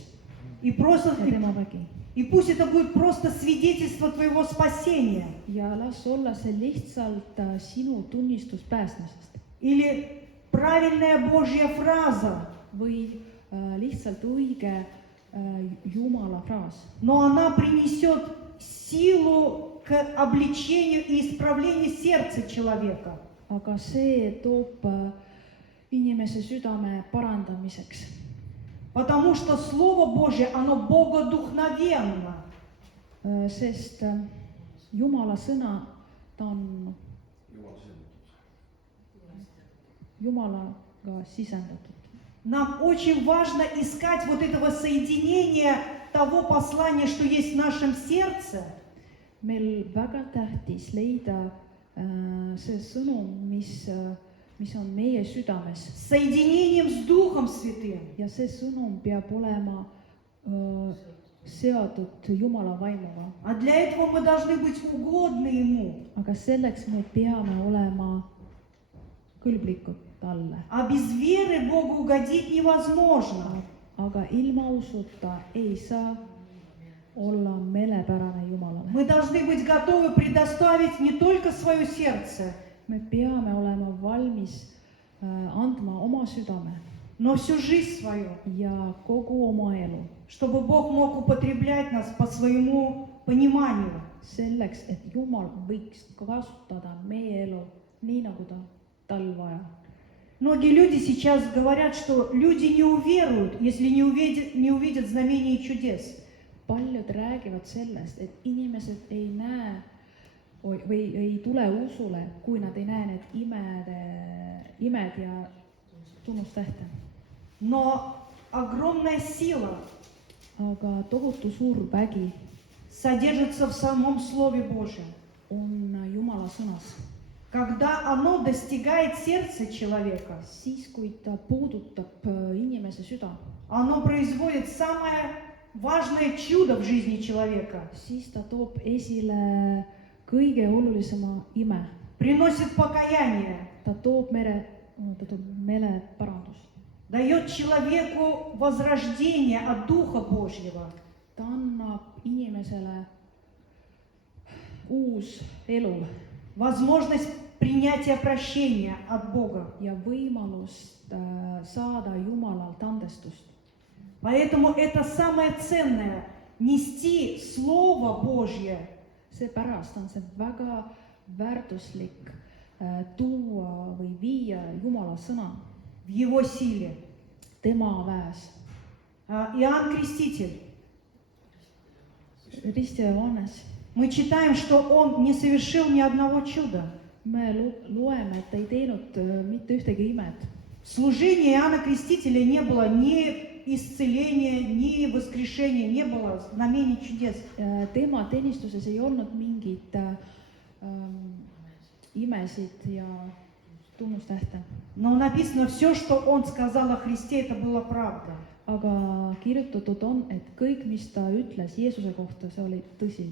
И tema vägi. И пусть это будет просто свидетельство твоего спасения. Ja las olla see lihtsalt sinu tunnistus päästmisest. Или правильная Божья фраза, Või lihtsalt õige Jumala fraas. но она принесет силу к обличению и исправлению сердца человека. Aga see toob inimese südame parandamiseks. Потому что Слово Божье, оно богодухновенно. Sest Jumala sõna, ta on Jumalaga sisendatud. Нам очень важно искать вот этого соединения того послания, что есть в нашем сердце, Meil väga tähtis leida see sõnum, mis on meie südames. с соединением с Духом Святым. Ja see sõnum peab olema seotud Jumala vaimuga. А для этого мы должны быть угодны Ему. Aga selleks me peame olema kõlblikud talle. А без веры Богу угодить невозможно. Aga ilma usuta ei saa olla meelepärane Jumalale. Мы должны быть готовы предоставить не только свое сердце, Me peame olema valmis andma oma südame, но всю жизнь свою, ja kogu oma elu чтобы Бог мог употреблять нас по своему пониманию. selleks, et Jumal võiks kasutada meie elu nii, nagu tal vaja. Многие люди сейчас говорят, что люди не уверуют, если не увидят знамений и чудес. Paljud räägivad sellest, et inimesed ei näe või ei tule usule, kui nad ei näe need imed ja tunnustähte. Но огромная сила Aga tohutu suur vägi содержится в самом Слове Божьем. on Jumala sõnas. Когда оно достигает сердца человека, Siis, kui ta puudutab inimese süda, оно производит самое важное чудо в жизни человека. siis ta toob esile kõige olulisema ime. Приносит покаяние, Ta toob meeleparandust. дает человеку возрождение от Духа Божьего. Ta annab inimesele uus elu Возможность принятия прощения от Бога. ja võimalust saada Jumalalt andestust. Поэтому это самое ценное – нести Слово Божье Seepärast on see väga väärtuslik tuua või viia Jumala sõna в Его силе. tema väes. Иоанн Креститель. Risti Johannes, Мы читаем, что он не совершил ни одного чуда. me loeme, et ta ei teinud mitte ühtegi imet. В служении Иоанна Крестителя не было ни исцеления, ни воскрешения, не было знамений чудес. Tema teenistuses ei olnud mingit imesid ja tunnustähte. Но написано, все, что он сказал о Христе, это была правда. Aga kirjutatud on, et kõik, mis ta ütles Jeesuse kohta, see oli tõsi.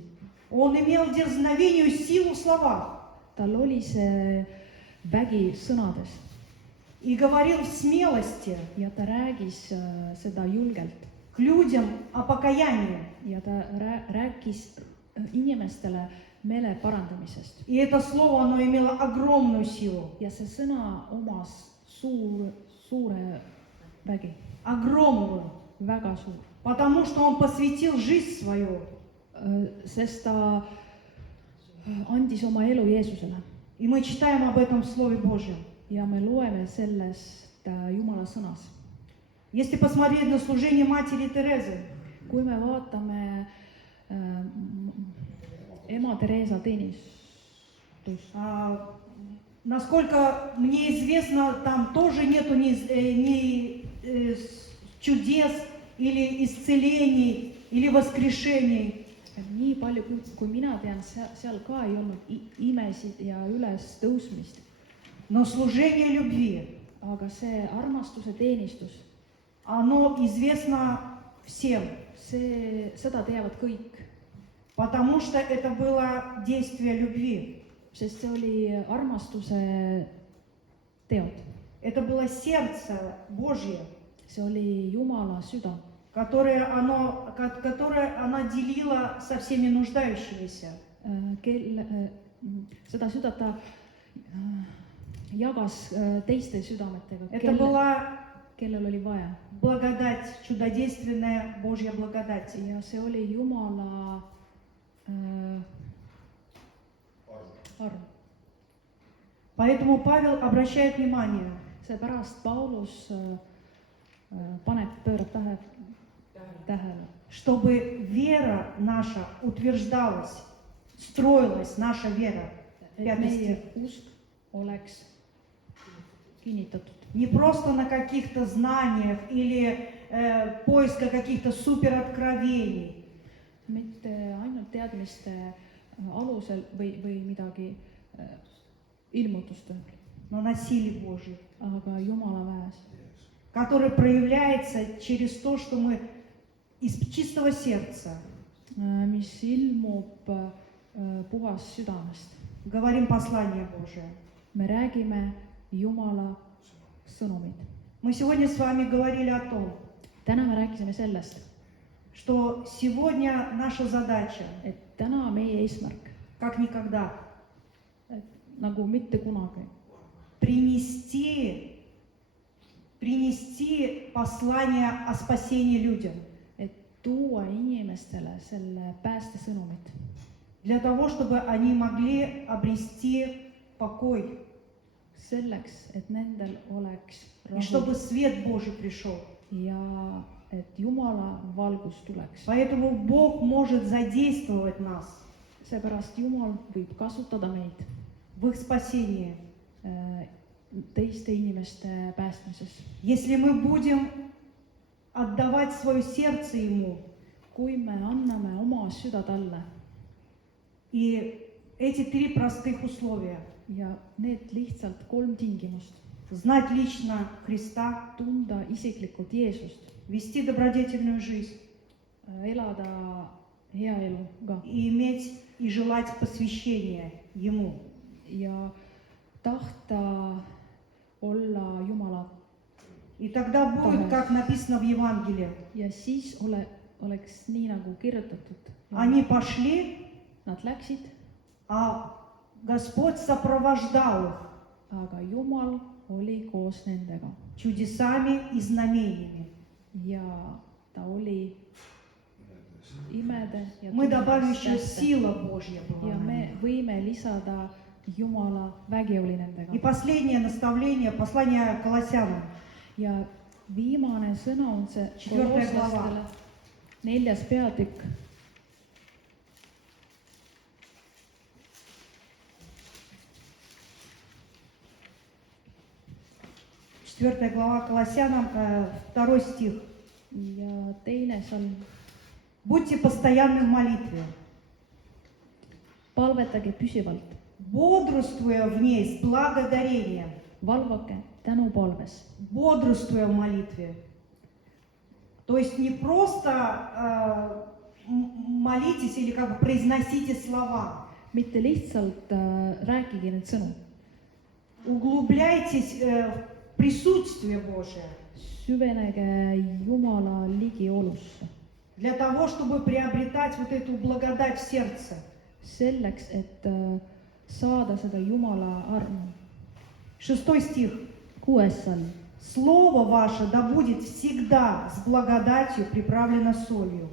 Он имел дерзновение и силу в словах Tal oli see vägi sõnades и говорил в смелости ja ta räägis seda julgelt к людям о покаянии. ja ta rääkis inimestele meele parandamisest. И это слово, оно имело огромную силу. Ja see sõna omas suure vägi, Огромную. väga suur. Потому что он посвятил жизнь свою. Sest ta andis oma elu Jeesusele И мы читаем об этом в Слове Божьем. ja me loeme sellest Jumala sõnas. Если посмотреть на служение матери Терезы, Kui me vaatame ema Theresa teenistust, насколько мне известно, там тоже нету ни чудес или исцелений или воскрешений. nii palju kui mina tean, seal ka ei olnud imesid ja üles tõusmist. Но служение любви, Aga see armastuse teenistus, оно известно всем, seda teavad kõik, потому что это было действие любви. sest see oli armastuse teod. Это было сердце Божье, See oli Jumala süda, которое она делила со всеми нуждающимися. Seda süda ta jagas teiste südametega, Это была kellel oli vaja. благодать, чудодейственная Божья благодать. Ja see oli Jumala arm. Поэтому Павел обращает внимание, Seepärast Paulus pöörab tähele, чтобы вера наша утверждалась, строилась наша вера. et Пятый meie стих. usk oleks kinnitatud. Не просто на каких-то знаниях или поиска каких-то супероткровений, Mitte ainult teadmiste alusel või midagi ilmutustel, но на силе Божьей, aga Jumala väes, который проявляется через то, что мы из чистого сердца mis ilmub puhas südamest. говорим послание Божие. Me räägime Jumala sõnumit. Мы сегодня с вами говорили о том, Täna me rääkisime sellest, что сегодня наша задача, et täna meie eesmärk, как никогда, nagu mitte kunagi, принести принести послание о спасении людям. et tuua inimestele selle päästesõnumit, Для того, чтобы они могли обрести покой. selleks, et nendel oleks И чтобы rahu свет Божий пришел. ja et Jumala valgus tuleks. Поэтому Бог может задействовать нас seepärast Jumal võib kasutada meid в их спасении. Teiste inimeste päästmises. Если мы будем отдавать свое сердце Ему, kui me anname oma süda talle и эти 3 простых условия. ja need lihtsalt 3 tingimust, Знать лично Христа, tunda isiklikult Jeesust, вести добродетельную жизнь elada hea elu ka и иметь и желать посвящения Ему. ja tahta olla Jumala И тогда будет, как написано в Евангелии. ja siis oleks nii nagu kirjutatud. Они пошли, Nad läksid, а Господь сопровождал их aga Jumal oli koos nendega чудесами и знамениями. ja ta oli imede ja Мы добавим еще tunnuskätte. сила Божья была ja на me них. võime lisada Jumala vägi oli И nendega. последнее наставление, послание Колоссянам, ja viimane sõna on see 4. kolosslastele, 4. peatükk, 4 глава Колоссянам, 2 стих. ja teine salm. Будьте постоянны в молитве, palvetage püsivalt, бодрствуя в ней с благодарением, valvake tänupalves, бодрствуя в молитве. То есть не просто молитесь или как бы произносите слова, mitte lihtsalt rääkige neid sõnu, углубляйтесь в присутствие Божие süvenege Jumala ligiolusse, для того, чтобы приобретать вот эту благодать в сердце. selleks, et saada seda Jumala armu. 6 стих. 6. salm. Слово ваше да будет всегда с благодатью приправлено солью.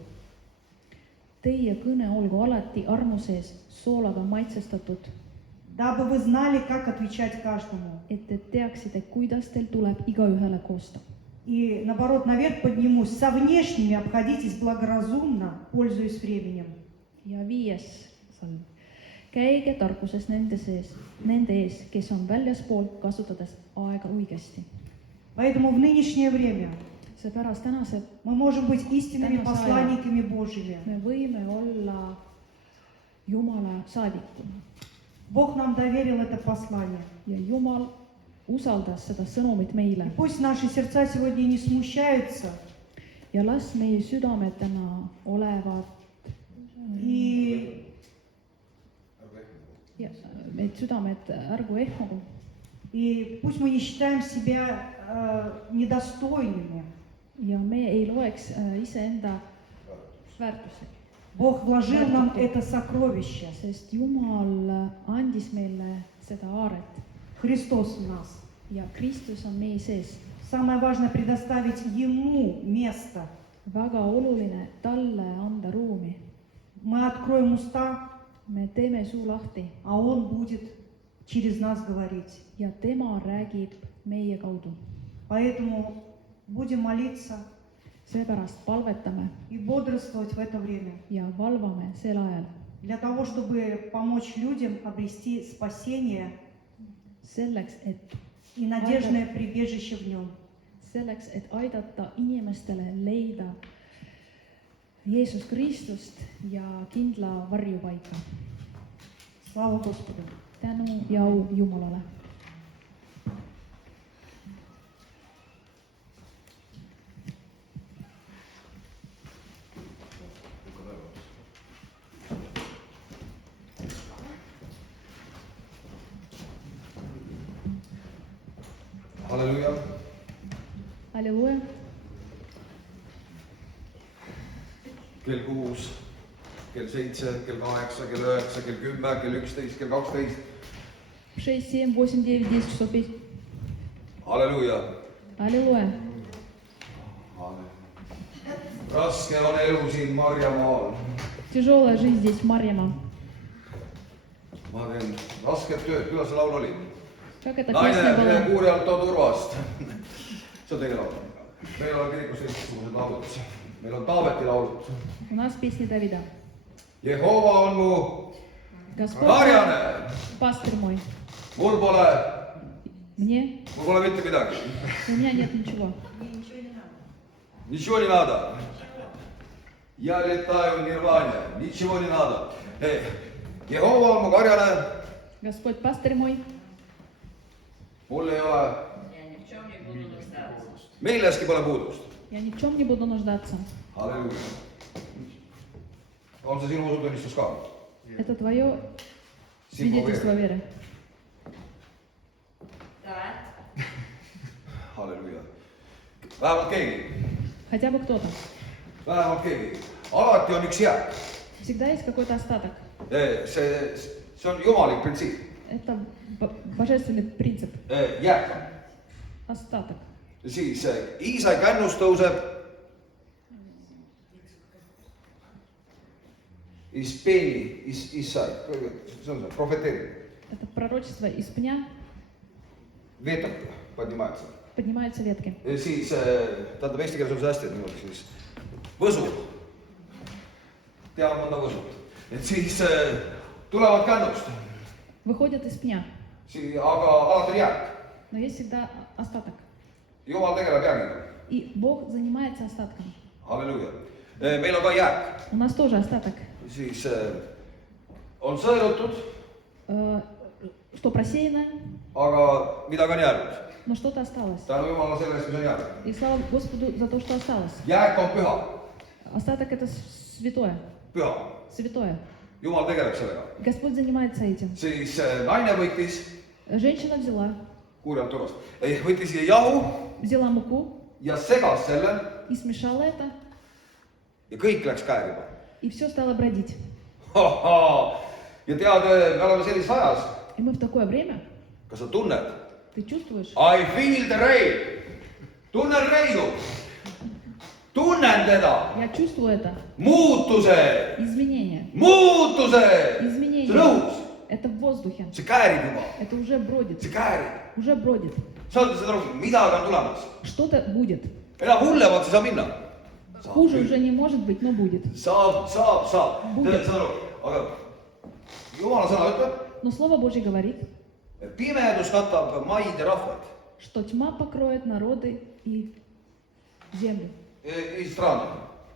Teie kõne olgu alati armu sees soolaga maitsestatud, Дабы вы знали, как отвечать каждому. et te teaksite, kuidas teil tuleb igaühele koosta. И наоборот, наверх поднимусь. Со внешними обходитесь благоразумно, пользуясь временем. ja 5. salm. Käige tarkuses nende ees, kes on väljaspool, kasutades aega õigesti. Поэтому в нынешнее время seepärast tänase мы можем быть истинными Täna saja. посланниками Божьими. me võime olla Jumala saadikuna Бог нам доверил это послание. ja Jumal usaldas seda sõnumit И meile пусть наши сердца сегодня не смущаются, ja las meie südamed täna olevad и ja need südamed ärgu ehmugu И пусть мы не считаем себя недостойными. ja me ei loeks iseenda väärtusi, Бог вложил нам это сокровище. sest Jumal andis meile seda aaret Христос в нас. ja Kristus on meie sees. Самое важное предоставить Ему место. väga oluline talle anda ruumi. Мы откроем уста, me teeme suu lahti а Он будет через нас говорить. ja tema räägib meie kaudu. Поэтому будем молиться seepärast palvetame и бодрствовать в это время. ja valvame sel ajal, Для того, чтобы помочь людям обрести спасение selleks, et и надежное прибежище в Нем. selleks, et aidata inimestele leida Jeesus Kristust ja kindla varjupaika. Слава Господу! tänu ja au Jumalale. Halleluuja. Halleluuja. Kell 6, kell 7, kell 8, kell 9, kell 10, kell 11, kell 12. 6, 7, 8, 9, 10 часов. Halleluuja. Halleluuja. raske on elu siin Marjamaal. Тяжелая жизнь здесь, в Марьяма. ma teen rasket tööd, kuidas see laul oli? Как эта naine, песня mine была? kuure alt too turvast. see on teine laul. meil on kirikus teistsugused laulud. meil on Taaveti laulud. У нас песни Давида. Jehova on mu Господь, karjane, пастырь мой, mul pole mitte midagi. у меня нет ничего. Ничего не надо. Я летаю в нирване. Ничего не надо. Jehova on mu karjane. Господь, пастырь мой, mul ei ole milleski pole puudust. я ни в чем не буду нуждаться. Halleluuja. on see sinu usutunnistus ka? Это твое свидетельство веры. halleluuja. vähemalt keegi. Хотя бы кто-то. vähemalt keegi. alati on üks jääk. Всегда есть какой-то остаток. see on jumalik printsiip. Это божественный принцип. jääk on. Остаток. siis Iisai kännus tõuseb Ispeeni, Isai, see on see, profeteerib. Это пророчество из пня Veetab, поднимается. поднимаются ветки. siis, tähendab eesti keeles on see hästi, et niimoodi siis võsu. teame mõnda võsut. et siis tulevad kännust. Выходят из пня. aga alati on jääk. Но есть всегда остаток. Jumal tegeleb jäägiga. И Бог занимается остатком. halleluuja. meil on ka jääk. У нас тоже остаток. siis on sõelutud, Что просеяно, aga midagi on jäänud. но что-то осталось. tänu Jumalale selle eest, mis on jäänud. И слава Господу за то, что осталось. jääk on püha. Остаток это святое. püha. Святое. Jumal tegeleb sellega. Господь занимается этим. siis naine võttis, Женщина взяла kuulajad turvast, võttis jahu взяла муку ja segas selle и смешала это, ja kõik läks käega. и все стало бродить. ja tead, me oleme sellises ajas. И мы в такое время, kas sa tunned? ты чувствуешь, I feel the rain. tunnen reidu. tunnen teda. я чувствую это, muutuse. изменение. muutuse. see on Изменение. õhus. Это в воздухе. see käärib juba. Это уже бродит. see käärib. Уже бродит. saad seda aru, midagi on tulemas. Что-то будет. enam hullemalt ei saa minna. Хуже уже не может быть, но будет. saab. Будет. saad aru, aga Jumala sõna ütleb, Но Слово Божье говорит, et pimedus katab maid ja rahvaid. что тьма покроет народы и землю. Straani.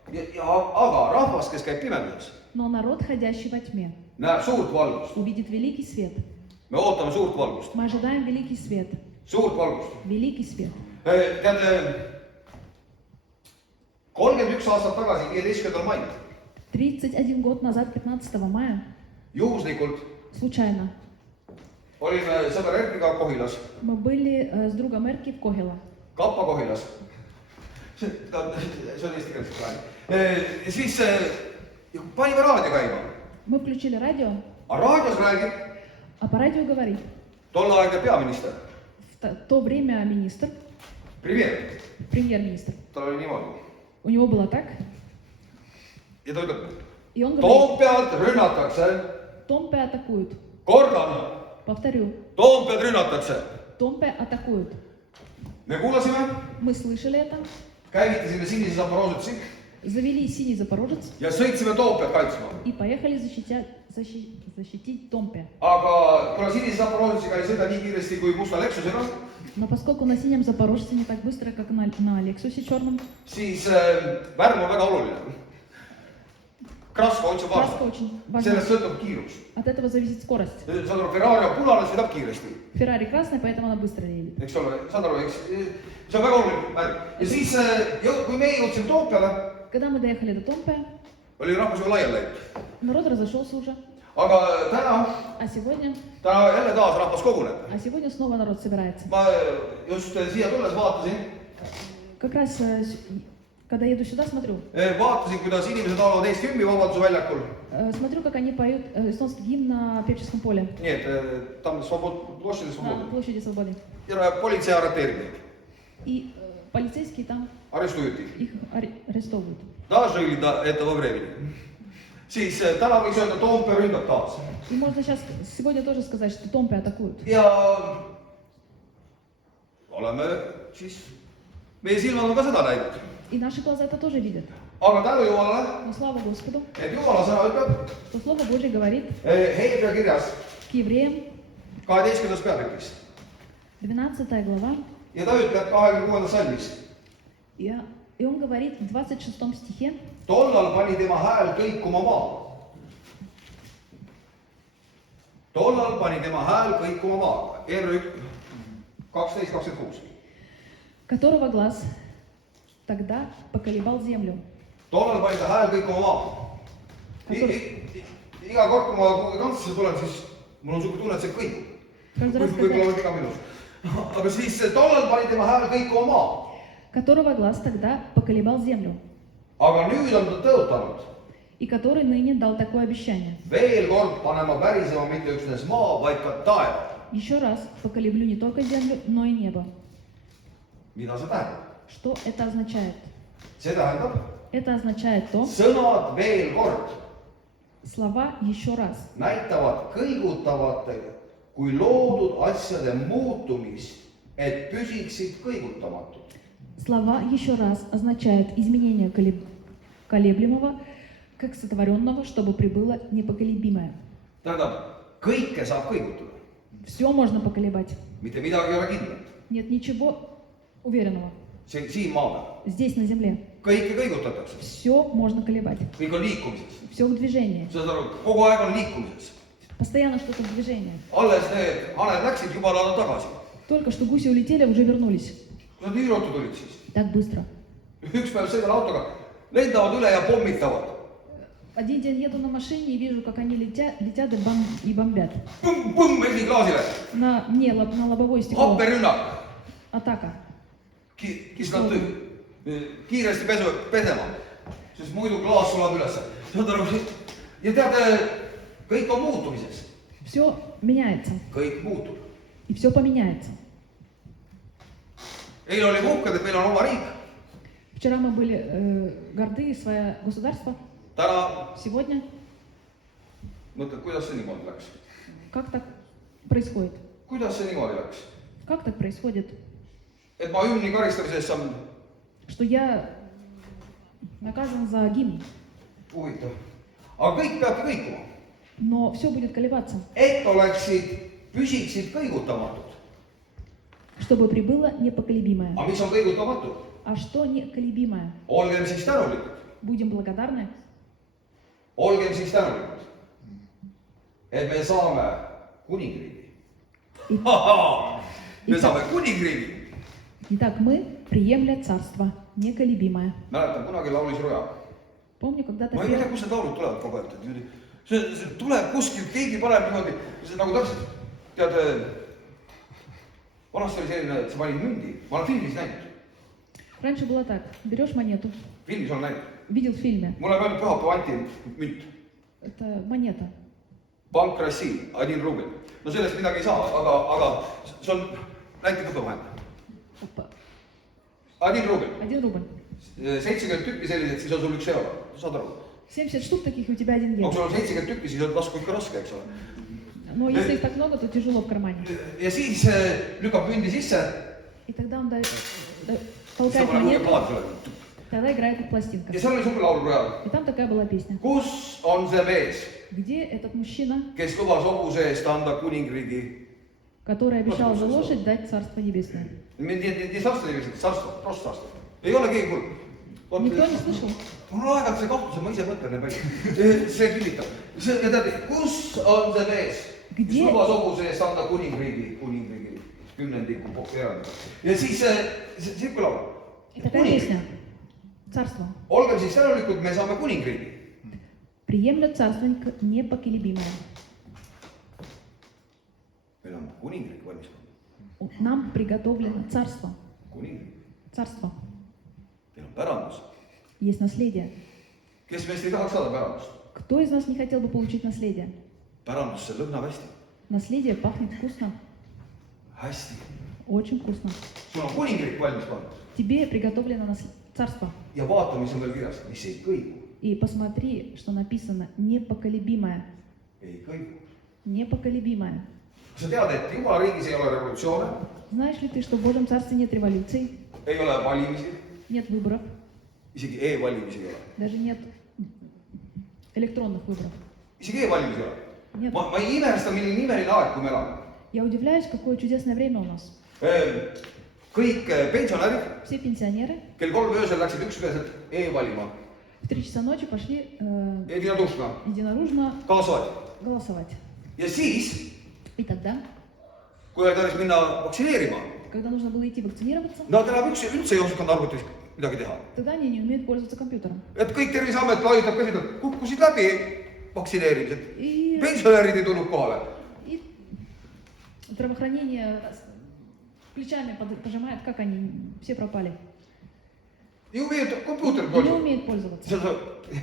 aga rahvas, kes käib pimeduses, Но народ, ходящий во тьме, näeb suurt valgust. увидит великий свет. me ootame suurt valgust. Мы ожидаем великий свет. suurt valgust. Великий свет. tead, 31 aastat tagasi, 15. mail, 31 год назад, 15 мая, juhuslikult случайно, olime sõber Erkiga Kohilas, мы были с другом Эрки в Когила. Kappa Kohilas. see on eesti keeles praegu. siis panime raadio käima. Мы включили радио, aga raadios räägib а по радио говорит, tolleaegne peaminister, в то время министр, premier, премьер-министр, tal oli niimoodi. у него было так, ja ta ütleb, и он говорит, Toompead rünnatakse, Томпе атакуют. kordan, Повторю, Toompead rünnatakse. Томпе атакуют. me kuulasime, Мы слышали это, käivitasime sinise Zaporožetsi завели синий запорожец ja sõitsime Toompead kaitsma. и поехали защитить Томпе. aga kuna sinise Zaporožetsiga ei sõida nii kiiresti kui musta Lexusega, Но поскольку на синем запорожце не так быстро, как на Лексусе черном, siis värv on väga oluline. Kraska otsib краска vastu, очень важна. sellest sõltub kiirus. От этого зависит скорость. saad aru, Ferrari on punane, sõidab kiiresti, Феррари красная, поэтому она быстро едет. eks ole, saad aru, eks see on väga oluline värv. ja siis, kui me jõudsime Toompeale, Когда мы doехали до Томпе, oli rahvas juba laiali läinud. народ разошелся уже. aga täna jälle taas rahvas koguneb. А сегодня снова народ собирается. ma just siia tulles vaatasin, Как раз, когда еду сюда, смотрю. vaatasin, kuidas inimesed laulavad Eesti hümni Vabaduse väljakul. Смотрю, как они поют эстонский гимн на Певческом поле, nii et tam ploššide на площади Свободы. ja politsei arreteerib neid. И полицейские там arrestuirti. их арестовывают. Дожили до этого времени. Siis täna võiks öelda, Toompea ründab taas. И можно сейчас, сегодня тоже сказать, что Томпе атакуют. Ja oleme siis, meie silmad on ka seda näinud. И наши глаза это тоже видят. Aga tänu Jumalale, Но слава Господу, et Jumala sõna ütleb что Слово Божье говорит Hebra kirjas к евреям, 12. peatükis. 12 глава, Ja ta ütleb 26. salmis. и он говорит в 26 стихе, Tollal pani tema hääl kõikuma maa. Tollal pani tema hääl kõikuma maa. R 12:26. которого глаз тогда поколебал землю. Tollal pani ta hääl kõikuma maa. Iga kord, kui ma kantsesse tulen, siis mul on niisugune tunne, et see kõigub. Võib-olla on iga minus. Aga siis tollal pani tema hääl kõikuma maa. Которого глаз тогда поколебал землю. Aga nüüd on ta tõotanud. И который ныне дал такое обещание. Veel kord panema pärisema mitte üksnes maa, vaid ka taeva. Еще раз поколеблю не только землю, но и небо. Mida see tähendab? Что это означает? See tähendab Это означает то, sõnad veel kord слова еще раз näitavad kõigutavate kui loodud asjade muutumist, et püsiksid kõigutamatud. Слова еще раз означают изменение колеблемого, как сотворенного, чтобы прибыло непоколебимое. Tähendab, kõike saab kõigutada. Все можно поколебать. Mitte midagi ei ole kindlat. Нет ничего уверенного. Siin maa peal. Здесь, на земле. Kõike kõigutatakse. Все можно колебать. Kõik on liikumises. Все в движении. Saad aru, kogu aeg on liikumises. Постоянно что-то в движении. Alles need haned läksid, juba nad tagasi. Только что гуси улетели, уже вернулись. Kui nad nii ruttu tulid siis. Так быстро. Üks päev sõidan autoga, lendavad üle ja pommitavad. Один день еду на машине и вижу, как они летят и бомбят. Põmm esiklaasile. На лобовое стекло. Happerünnak. Атака. Kiskad kiiresti pesema, sest muidu klaas sulab üles. Saad aru, ja tead, kõik on muutumises. Все меняется. Kõik muutub. И все поменяется. Eile oli uhked, et meil on oma riik. Вчера мы были горды свое государство. Täna Сегодня mõtled, kuidas see niimoodi läks? как так происходит? Kuidas see niimoodi läks? Как так происходит? Et ma hümni karistamise eest saan Что я наказан за гимн, huvitav. Aga kõik peabki kõikuma. но все будет колебаться, Et püsiksid kõigutamatud. чтобы прибыло непоколебимое. Aga mis on kõigutamatu? А что неколебимое? Olgem siis tänulikud. Будем благодарны, Olgem siis tänulikud, et me saame kuningriigi. Me saame kuningriigi. Итак, мы приемля царство неколебимое. Mäletan, kunagi laulis Roja. Помню, когда-то Ma ei tea, kust need laulud tulevad kogu aeg. See tuleb kuskilt, keegi paneb niimoodi, see nagu täpselt, tead, vanasti oli selline, et sa panid mündi, ma olen filmis näinud. Раньше было так, берешь монету, Filmis olen näinud. видел в фильме, Mulle on öelnud pühapäeva anti münt. это монета. Pank Rassi, 1 rubel. No sellest midagi ei saa, aga see on näite õppevahend. 1 rubel. 1 рубль. 70 tükki sellised, siis on sul 1 euro. Saad aru? 70 штук таких, у тебя 1 Aga kui евро. sul on 70 tükki, siis on tasku ikka raske, eks ole. Но если их так много, то тяжело в кармане. Ja siis lükkab mündi sisse, И тогда он sa толкает paned kuhugi монету, plaat üle. тогда играет пластинка. Ja seal oli suur laul Rojal. И там такая была песня. Kus on see mees, Где этот мужчина, kes lubas hobuse eest anda kuningriigi? который обещал за лошадь дать Царство Небесное? Nii sarsta niiviisi, sarsta, prost sarsta. Ei ole keegi kuulnud. Никто не слышал? Mul on aeg-ajalt see kahtlus, ma ise mõtlen nii palju. See kinnitab. Ja tead, kus on see mees, kes Где? lubas hobuse eest anda kuningriigi 10. erandi. Ja siis see laul. И такая песня. Царство. Olgem siis tänulikud, me saame kuningriigi. Приемля царство непоколебимое. Meil on kuningriik valmis. Нам приготовлено царство. Kuningriik. Царство. Teil on pärandus. Есть наследие. Kes meist ei tahaks saada pärandust? Кто из нас не хотел бы получить наследие? Pärandus, see lõhnab hästi. Наследие пахнет вкусно. Hästi. Очень вкусно. sul on kuningriik valmis pandud Тебе приготовлено царство. ja vaata, mis on veel kirjas, mis ei kõigu, И посмотри, что написано непоколебимое. ei kõigu. Непоколебимое. sa tead, et Jumala riigis ei ole revolutsioone, Знаешь ли ты, что в Божьем Царстве нет революций, ei ole valimisi, нет выборов, isegi e-valimisi ei ole, даже нет электронных выборов? isegi e-valimisi ei ole. Нет. ma ei imesta, milline imeline aeg, kui me elame. Я удивляюсь, какое чудесное время у нас. kõik pensionärid Все пенсионеры kell 3 öösel läksid üksmeelselt e-valima, в 3 часа ночи пошли единодушно единоружно kaasavad. голосовать. ja siis, И тогда, kui oli tarvis minna vaktsineerima, когда нужно было идти вакцинироваться, nad enam üldse ei osanud arvutis midagi teha. тогда они не умеют пользоваться компьютером. et kõik Terviseamet laiutab käsi, et kukkusid läbi vaktsineerimised, И, pensionärid ei tulnud kohale. и здравоохранение плечами пожимает, как они все пропали. ei umeta kompuutrit Не poolt. умеют пользоваться.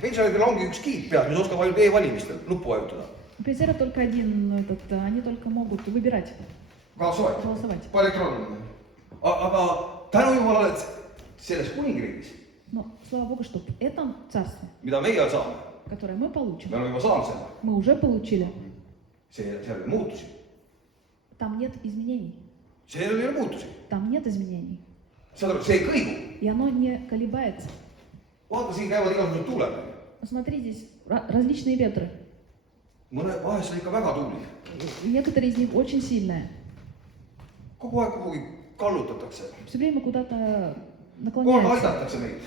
pensionäridel ongi üks kiip peas, mis oskab ainult e-valimistel nuppu vajutada. У пенсионеров только один, они только могут выбирать, kaasavad, голосовать. elektrooniline. aga tänu Jumalale, et selles kuningriigis, Но слава Богу, что в этом царстве, mida meie saame, которое мы получим, me oleme juba saanud seda, мы уже получили, seal ei ole muutusi, там нет изменений. seal ei ole muutusi. Там нет изменений. saad aru, see ei kõigu. И оно не колебается. vaata, siin käivad igasugused tuuled. Смотри, здесь различные ветры. vahest on ikka väga tuuline. И некоторые из них очень сильные. kogu aeg kuhugi kallutatakse. Все время куда-то kogu aeg наклоняются. aidatakse meid.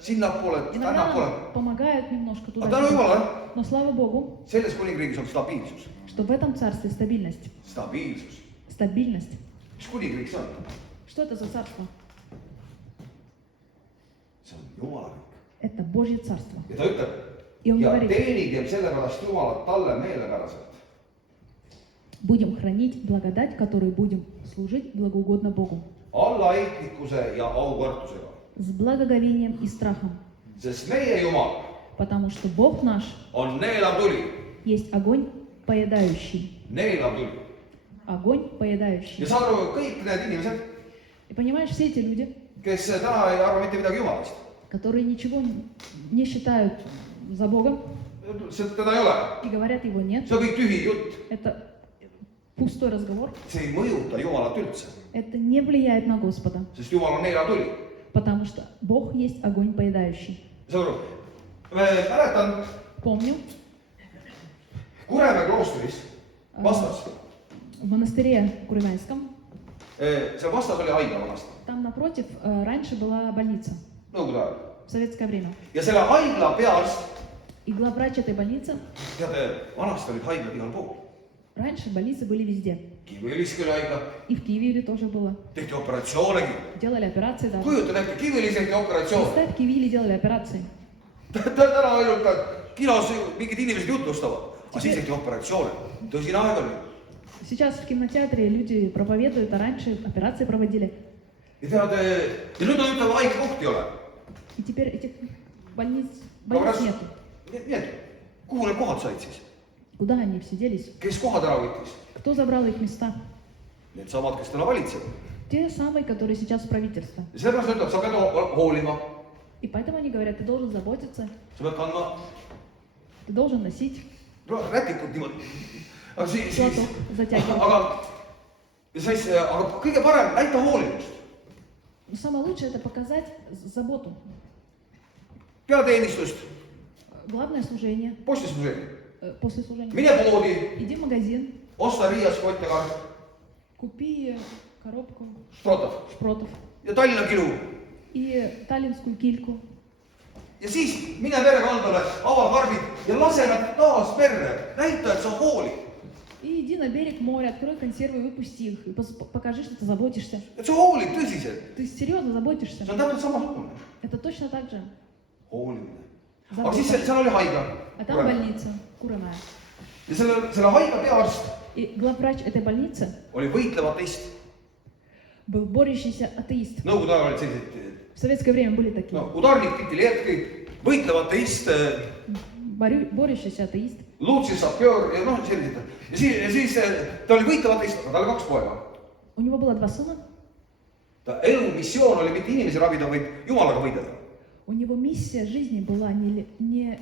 sinnapoole, Иногда tännapoole. нам помогают немножко aga tänu туда. Jumalale, Но слава Богу, selles kuningriigis on stabiilsus. что в этом царстве стабильность. stabiilsus. Стабильность. mis kuningriik see on? Что это за царство? see on Jumala riik. Это Божье царство. ja ta ütleb, Ja on ja говорит. teenigem sellepärast Jumalat talle meelepäraselt. Будем хранить благодать, которой будем служить благоугодно Богу. allaheitlikkuse ja auvõrdlusega. С благоговением и страхом. sest meie Jumal Потому что Бог наш on neelav tuli, есть огонь поедающий. neelav tuli. Огонь поедающий. ja saad aru, kõik need inimesed, И понимаешь, все эти люди, kes täna ei arva mitte midagi Jumalast, которые ничего не считают за Богом teda ei ole, и говорят, его нет, see on kõik tühi jutt, это пустой разговор, see ei mõjuta Jumalat üldse, это не влияет на Господа, sest Jumal on neelav tuli. потому что Бог есть огонь поедающий. saad aru, mäletan Помню, Kuremäe kloostris vastas, в монастыре Куренайском, seal vastas oli haigla vanasti, там напротив раньше была больница nõukogude ajal. в советское время. ja selle haigla peast, И главврач этой больницы, teate, vanasti olid haiglad igal pool. раньше больницы были везде. Kiviõlis oli haigla, И в Киеве тоже было. tehti operatsioonegi. Делали операции даже. kujutad ette, Kiviõlis tehti operatsioon. Представь, в Киеве делали операции. täna ainult kinos mingid inimesed jutustavad, aga siis tehti operatsioone. tõsine aeg oli. Сейчас в кинотеатре люди проповедуют, а раньше операции проводили. ja tead, ja nüüd on ütleme, haiglakohti ei ole. И теперь этих больниц aga pärast, нету. nii et kuhu need kohad said siis? Куда они все делись? kes kohad ära võttis? Кто забрал их места? Needsamad, kes täna valitsevad. Те самые, которые сейчас в правительстве. ja sellepärast ütleb, sa pead hoolima, И поэтому они говорят, ты должен заботиться, sa pead kandma ты должен носить rätikut niimoodi. aga siis, платок, затягивать. aga kõige parem näita hoolivust. Но самое лучшее это показать заботу. peateenistust, Главное служение, postimuseni, после служения. mine poodi, Иди в магазин, osta Riias kott ja karp, купи коробку Šprotov шпротов ja Tallinna kilu. и таллинскую кильку. ja siis mine merekaldale, ava karbid ja lase nad taas merre, näita, et sa hoolid, И иди на берег моря, открой консервы, выпусти их, и покажи, что ты заботишься. et sa hoolid tõsiselt. Ты серьезно заботишься. see on täpselt samasugune Это точно так же. hoolimine. aga Забота. siis seal oli haigla. А там больница, Кураная. ja selle haigla peaarst И главврач этой больницы oli võitlev ateist. был борющийся атеист. Nõukogude ajal olid sellised, В советское время были такие. no udarnik, Pitiletki, võitlev ateist, Борющийся атеист. Luutsis Sapjöör ja noh, sellised. ja siis ta oli võitlev ateist, aga tal oli 2 poega. У него было 2 сына, ta elu missioon oli mitte inimesi ravida, vaid Jumalaga võidelda. У него миссия жизни была не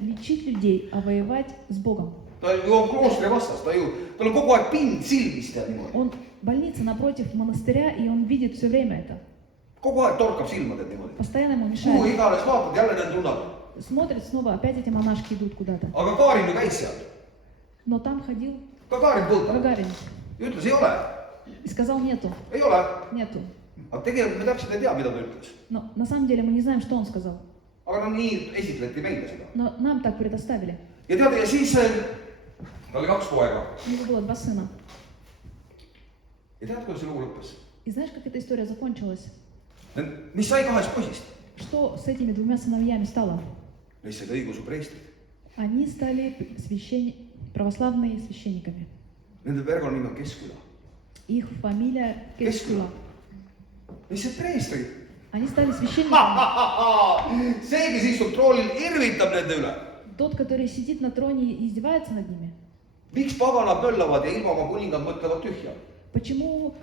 лечить людей, а воевать с Богом. Ta ju on kloostri vastas, tal on kogu aeg pind silmis tead niimoodi. Он больница напротив монастыря, и он видит все время это. Kogu aeg torkab silma tead niimoodi. Постоянно ему Kuhu мешает. iganes vaatad, jälle need tunnad. Смотрит снова, опять эти монашки идут куда-то. Aga Kaarin ju käis seal. Но там ходил Ka Kaarin põlda. Гагарин Ja ütles, ei ole. и сказал нету, Ei ole. нету. Aga tegelikult me täpselt ei tea, mida ta ütles. Но на самом деле мы не знаем, что он сказал. Aga no nii esitleti meile seda. Но нам так предоставили. Ja tead, ja siis tal oli 2 poega. У него было 2 сына. Ja tead, kuidas see lugu lõppes? И знаешь, как эта история закончилась? Mis sai 2 poisist? Что с этими 2 сыновьями стало? Neist said õigeusu preestrid. Они стали православными священниками. Nende perekonnanimi on Keskküla. Их фамилия Кескула. Neist said preestrid. Они стали священниками. See, kes istub troolil, irvitab nende üle. Тот, который сидит на троне и издевается над ними. Miks paganad möllavad ja ilma oma kuningad mõtlevad tühja? Почему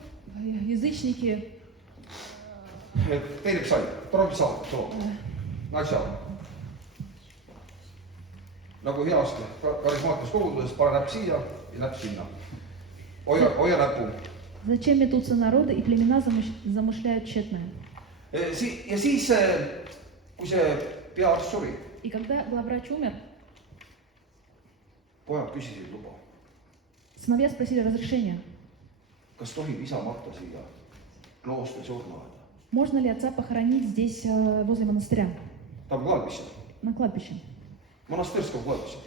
язычники Teenib sai, proovib saada, too. Asja. Nagu heast karismaatilises koguduses, pane näpp siia ja näpp sinna. Hoia näppu. Зачем метутся народы и племена замышляют тщетное? Ja siis, kui see peaarst suri, И когда главврач умер, pojad küsisid luba. сыновья спросили разрешения. Kas tohib isa matta siia kloostri surnuaeda? Можно ли отца похоронить здесь, возле монастыря, Ta on kladmisse. на кладбище? Monastõrskab kladmisse.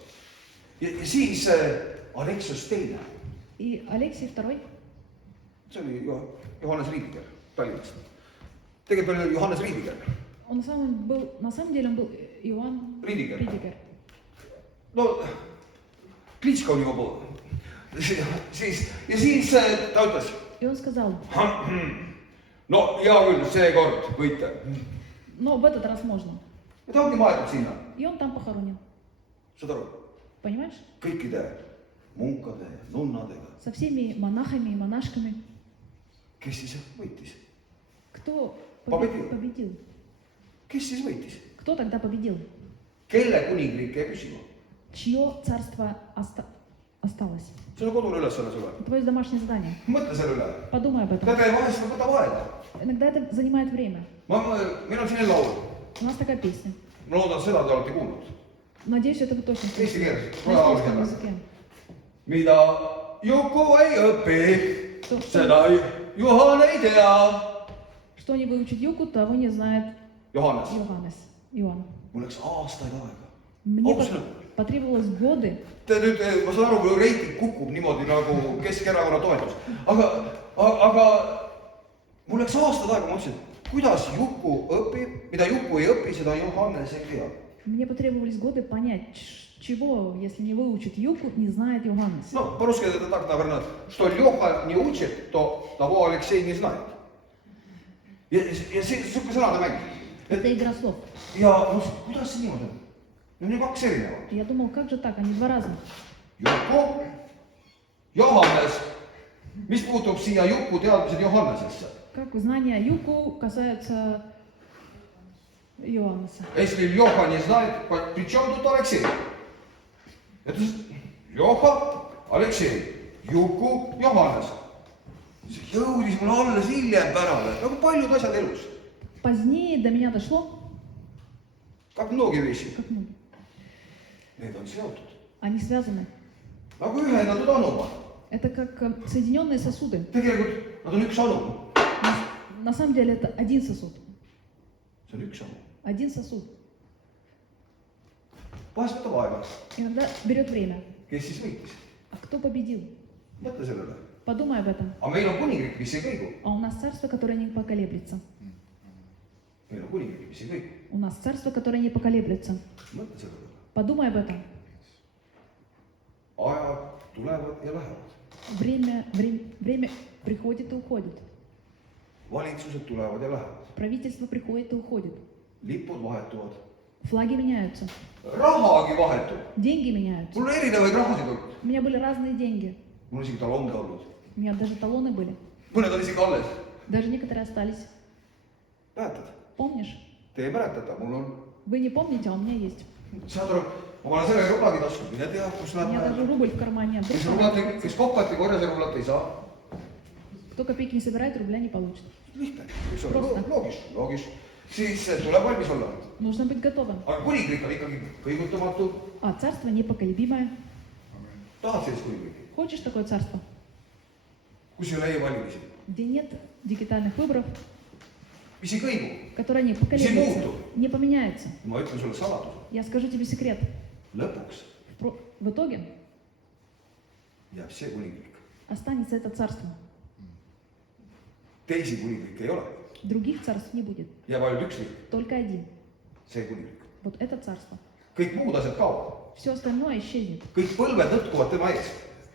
Ja siis Aleksios teine. И Алексей II, See oli Johannes Riidiger Tallinnast. Tegelikult oli Johannes Riidiger. он на самом деле он был Иоанн Ридигер. Ридигер. No, Klitschko on juba pool. Ja siis ta ütles, И он сказал, no hea küll, seekord võite. но в этот раз можно. Ja ta ongi maetud sinna. И он там похоронен. Saad aru? Понимаешь? Kõikide munkade ja nunnadega. Со всеми монахами и монашками. Kes siis võitis? Кто Победил. победил? Kes siis võitis? Кто тогда победил? Kelle kuningriik jäi püsima? Чье царство осталось? See on kodune ülesanne sulle. Твое домашнее задание. Mõtle selle üle. Подумай об этом. Teate, vahest võtab aega. Иногда это занимает время. Meil on selline laul. У нас такая песня. Ma loodan, seda te olete kuulnud. Надеюсь, это вы точно Eesti слышали. keeles. На эстонском языке. Mida Juku ei õpi, Что- seda Juhan ei tea. Что не выучит Юку, того не знает Johannes, Иоаннес. Иоанн. mul läks aastaid aega. Мне Ausalt. потребовалось годы. Te nüüd, ma saan aru, kui reiting kukub niimoodi nagu Keskerakonna toetus. Aga mul läks aastaid aega, ma mõtlesin, kuidas Juku õpib, mida Juku ei õpi, seda Johannes ei tea. Мне потребовались годы понять, чего, если не выучит Юку, не знает Иоаннес. No, по-русски это так, наверное, что Леха не учит, то того Алексей не знает. Ja see siuke sõnade mäng. Это игра слов. Ja no, kuidas see niimoodi on? No nii 2 erinevat. Я думал, как же так, они 2 разных. Juku, Johannes. Mis puutub siia Juku teadmised Johannesesse? Как знания Юку касаются Иоаннеса. Если Леха не знает, при чем тут Алексей? Это Леха, Алексей, Juku, Johannes. See jõudis mulle alles hiljem pärale, nagu paljud asjad elus. Позднее до меня дошло, Как многие вещи. как ну, Need on seotud. они связаны. Nagu ühendatud anuma. Это как соединенные сосуды. Tegelikult nad on üks anum. На самом деле это один сосуд. See on üks anum. Один сосуд. Vahest võtab aega. Иногда берет время. Kes siis võitis? А кто победил? Mõtle sellele. Подумай об этом. Aga meil on kuningriik, mis ei kõigu. А у нас царство, которое не поколеблется. Meil on kuningriik, mis ei kõigu. У нас царство, которое не поколеблется. Mõtle sellele. Подумай об этом. Ajad tulevad ja lähevad. Время приходит и уходит. Valitsused tulevad ja lähevad. Правительство приходит и уходит. Lipud vahetuvad. Fлаги меняются. Rahagi vahetub. Деньги меняются. Mul on erinevaid rahasid olnud. У меня были разные деньги. Mul on isegi talonde olnud. У меня даже талоны были. Mõned on isegi alles. Даже некоторые остались. mäletad? Помнишь? Te ei mäleta, aga mul on. Вы не помните, а у меня есть. Saad aru, ma panen selle rublagi tasku, mine tea, kus У меня даже läheb. рубль в кармане. Kes kopkat ei korja, see rublat ei saa. Кто копейки не собирает, рубля не получит. Lihtne, eks ole, Prosta. loogis. Siis tuleb valmis olla. Нужно быть готовым. Aga kuningriik on ikkagi kõigutamatu. А царство непоколебимое. Tahad sellist kuningriiki, Хочешь такое царство, kus ei ole e-valimisi, где нет дигитальных выборов, mis ei kõigu. которые не поколеблются, не поменяются? Ma ütlen sulle saladuse, Я скажу тебе секрет. lõpuks В итоге jääb see kuningriik. останется это царство. Teisi kuningriike ei ole, Других царств не будет. jääb ainult üks riik, Только один. see kuningriik. Вот это царство. kõik muud asjad kaovad, Все остальное исчезнет. kõik põlved lõtkuvad tema ees.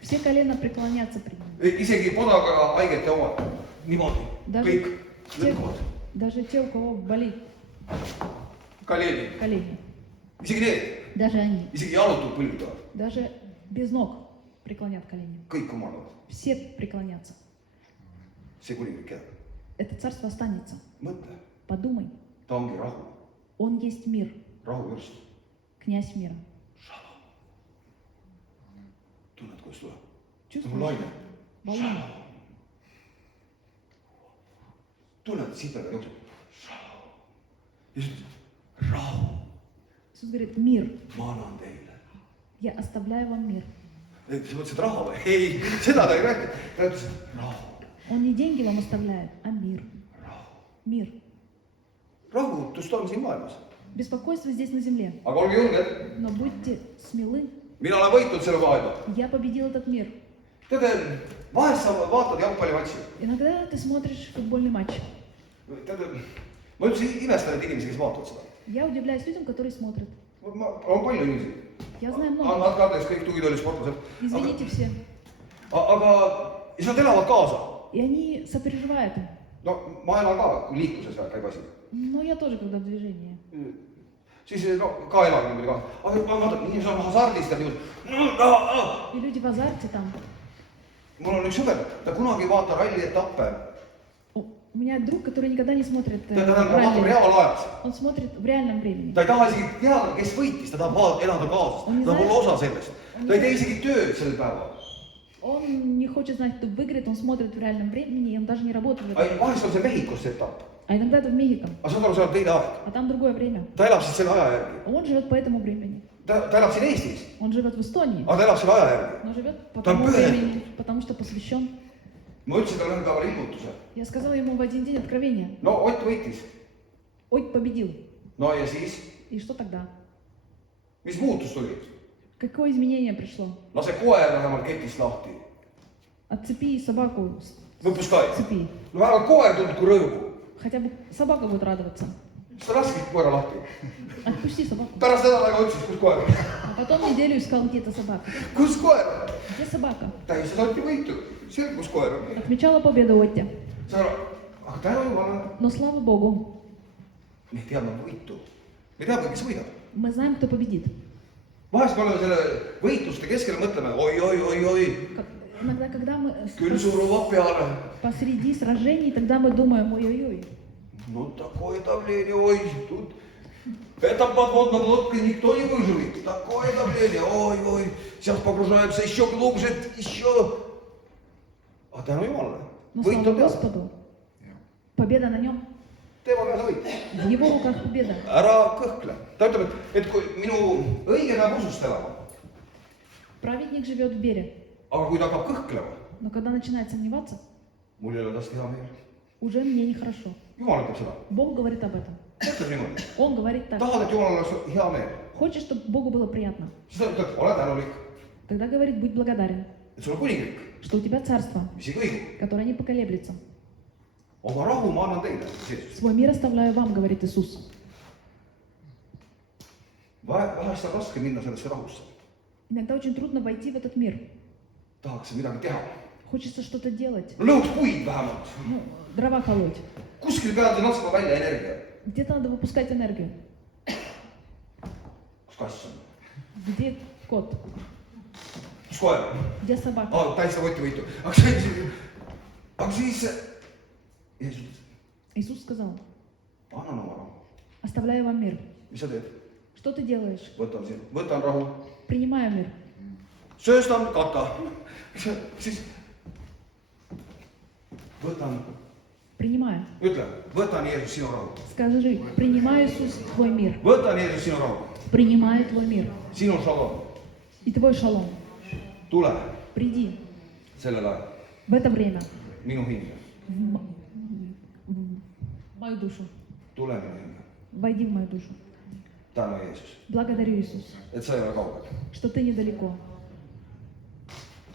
Все колена преклонятся пред ним. Isegi podaga haigete omad, niimoodi, Даже kõik те, lõtkuvad. даже те, у кого болит Kaleeni, колени, isegi need, даже они, isegi jalutud põlvitavad, даже без ног преклонят колени. kõik omadavad. Все преклонятся. See kuningriik jääb. Это царство останется. Mõtle, Подумай, ta ongi rahu, он есть мир, rahuvürst. князь мира. Tunned, kuidas tuleb? Чувствуешь? Laine. Волна. Tunned, siit peale jookseb. Ja siis ütleb, rahu, Иисус говорит, мир, ma annan teile. я оставляю вам мир. Sa mõtlesid raha või? Ei, seda ta ei rääkinud. Ta ütles, rahu, Он не деньги вам оставляет, а мир. rahu. Мир. Rahutust on siin maailmas. Беспокойство здесь на земле. Aga olge julged, Но будьте смелы. mina olen võitnud selle maailma. Я победил этот мир. Teate, vahest sa vaatad jalgpallimatši. Иногда ты смотришь футбольный матч. Teate, ma üldse imestan neid inimesi, kes vaatavad seda. Я удивляюсь людям, которые смотрят. On palju inimesi. Я знаю много. Andke andeks kõik tugitooli sportlased. Извините все. Aga ja nad elavad kaasa. И они сопереживают им. No ma elan ka, kui liikluses käib asi. Но я тоже, когда в движении. Siis no, ka elan niimoodi ka. Aga ma vaatan, inimesed on hasardistab niimoodi. И люди в азарте там. Mul on üks sõber, ta kunagi ei vaata rallietappe. У меня друг, который никогда не смотрит Ta vaatab ралли. reaalajas. Он смотрит в реальном времени. Ta ei taha isegi teada, kes võitis, ta tahab elada kaasas. On Ta nii pole vähe. osa sellest. Ta ei tee isegi tööd sel päeval. Он не хочет знать, кто выиграет, он смотрит в реальном времени, и он даже не работает в это время. Vahest on see Mehhikos see etapp. А иногда это в Мехико, Aga saad aru, see on teine aeg. а там другое время. Ta elab siis selle aja järgi. Он живет по этому времени. Ta elab siin Eestis, Он живет в Эстонии, aga ta elab selle aja järgi. но живет по Там тому пühendunud. времени, потому что посвящен. Ma ütlesin talle ühe päeva ilmutuse. Я сказала ему в один день откровения. No Ott võitis. Ott победил. No ja siis, И что тогда? mis muutus tuli? Какое изменение пришло? Lase koer vähemalt ketist lahti. Отцепи собаку с Lõpus ka. цепи. No vähemalt koer tundub kui rõõmu. Хотя бы собака будет радоваться. Siis ta laski koera lahti. Отпусти собаку. Pärast nädal aega ütles, kus koer on. А потом неделю искал, где эта собака. Kus koer on? Где собака? Tähistas Oti võitu. Selge, kus koer on. Отмечала победу Отти. Sa arvad, aga tänu Jumala. Но слава Богу, Me teame võitu. Me teame, kes võidab. мы знаем, кто победит. Vahest me oleme selle võitluste keskel ja mõtleme, oi. Иногда, когда мы Küll suruvad peale. посреди сражений, тогда мы думаем, ой-ой-ой. Ну, такое давление, ой, тут. В этом подводном лодке никто не выживет. Такое давление, ой. Сейчас погружаемся еще глубже, еще. А tänu Jumalale. Но Võit слава on peal. Господу, победа на нем. Tema peal see võit. В его руках победа. Ära kõhkle. Ta ütleb, et kui minu õige peab usust elama, Праведник живет в вере. aga kui ta hakkab kõhklema, Но когда начинает сомневаться, mul ei ole tast hea meel. уже мне нехорошо. Jumal ütleb seda. Бог говорит об этом. Ta ütleb niimoodi. Он говорит так. Tahad, et Jumalal oleks hea meel. Хочешь, чтобы Богу было приятно? Siis ta ütleb, ole tänulik, Тогда говорит, будь благодарен, et sul on kuningriik, что у тебя царство, mis ei kõigu. которое не поколеблется. Oma rahu ma annan teile. Свой мир оставляю вам, говорит Иисус. Vahest on raske minna sellesse rahusse. Иногда очень трудно войти в этот мир. Tahaks midagi teha. Хочется что-то делать. Lõhuks puid vähemalt. Ну, дрова колоть. Kuskil pead sa laskma välja energia. Где-то надо выпускать энергию. Kus kass on? Где кот? Kus koer on? Где собака? Ta ei saa kotti võitu. Aga siis Jeesus ütles, Иисус сказал, annan oma rahu. Оставляю вам мир. mis sa teed? Что ты делаешь? võtan siin, võtan rahu, Принимаю мир. sööstan kata. siis võtan, Принимаю. ütle, võtan Jeesus sinu rahu. Скажи, принимаю, Иисус, твой мир. võtan Jeesus sinu rahu, Принимаю твой мир. sinu šalom. И твой шалом. tule Приди sellel ajal в это время minu hinge, в мою душу. tule minu hinge. Войди в мою душу. tänu Jeesus, Благодарю, Иисус, et sa ei ole kaugel. что ты недалеко.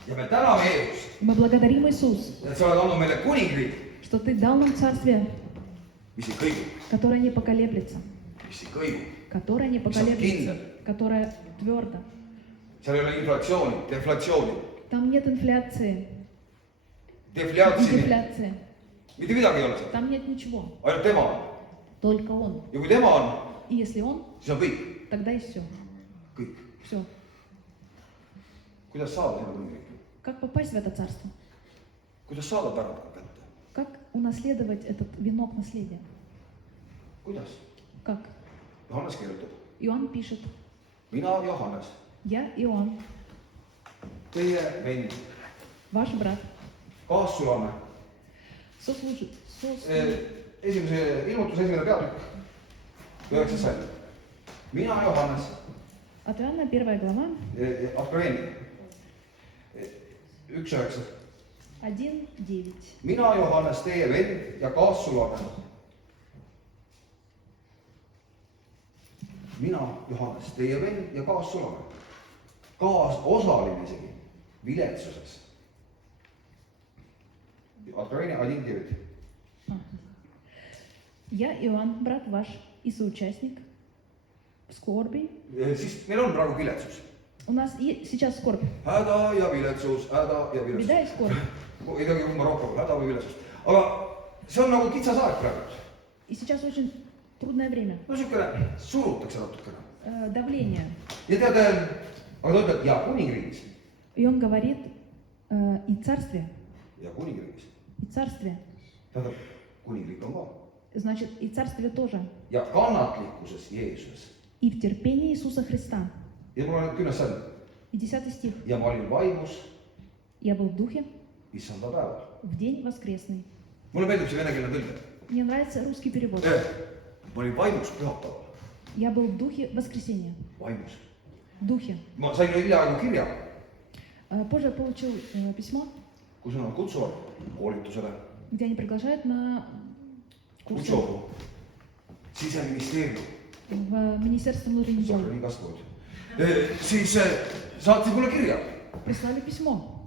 ja me täname Jeesust, Мы благодарим, Иисус, et sa oled andnud meile kuningriik, что ты дал нам царствие, mis ei kõigu, которое не поколеблется, mis ei kõigu. которое не поколеблется, которое твердо. seal ei ole inflatsiooni, deflatsiooni, Там нет инфляции, deflatsiooni, дефляции, mitte midagi ei ole seal, там нет ничего, ainult tema on. только Он. ja kui tema on, И если Он, siis on kõik, тогда и все. kõik. Все. kuidas saada sinna kuningriiki? Как попасть в это царство? kuidas saada pärand kätte? Как унаследовать этот венок наследия? kuidas? Как? Johannes kirjutab, Иоанн пишет, mina, Johannes, я Иоанн, teie vend, ваш брат, kaassulane, esimese ilmutuse esimene peatükk, 9. salm. mina, Johannes, От Иоанна 1 глава, Afgareeni, 1.9. 1:9. mina, Johannes, teie vend ja kaassulane. mina, Johannes, teie vend ja kaassulane, kaasosaline isegi viletsuses. Afgareeni 1.9. Я Иоанн, брат ваш и соучастник в скорби. siis meil on praegu viletsus. У нас сейчас скорбь, häda ja viletsus, häda ja viletsus. беда и скорбь. ei teagi Marokko, häda või viletsus. aga see on nagu kitsas aeg praegu. И сейчас очень трудное время, no niisugune surutakse natukene. давление. ja tead, aga ta ütleb ja kuningriigis. И он говорит, и царствие, ja kuningriigis. и царствие. tähendab, kuningriik on ka. Значит, и царствие тоже. ja kannatlikkuses Jeesuses. И в terpenии Иисуса Христа. ja mul on 10 salm. И 10 стих. ja ma olin vaimus Я был в духе issanda päeval. в день воскресный. mulle meeldib see venekeelne tõlge. Мне нравится русский перевод. ma olin vaimus pühapäeval. Я был в духе воскресенья. vaimus. В духе. ma sain hiljaaegu kirja, Позже я получил письмо, kus nad kutsuvad koolitusele. где они приглашают на курсы kutsuvad siseministeerium. в Министерство внутренних дел. Nii kasvavad. siis saatsid mulle kirja. Прислали письмо.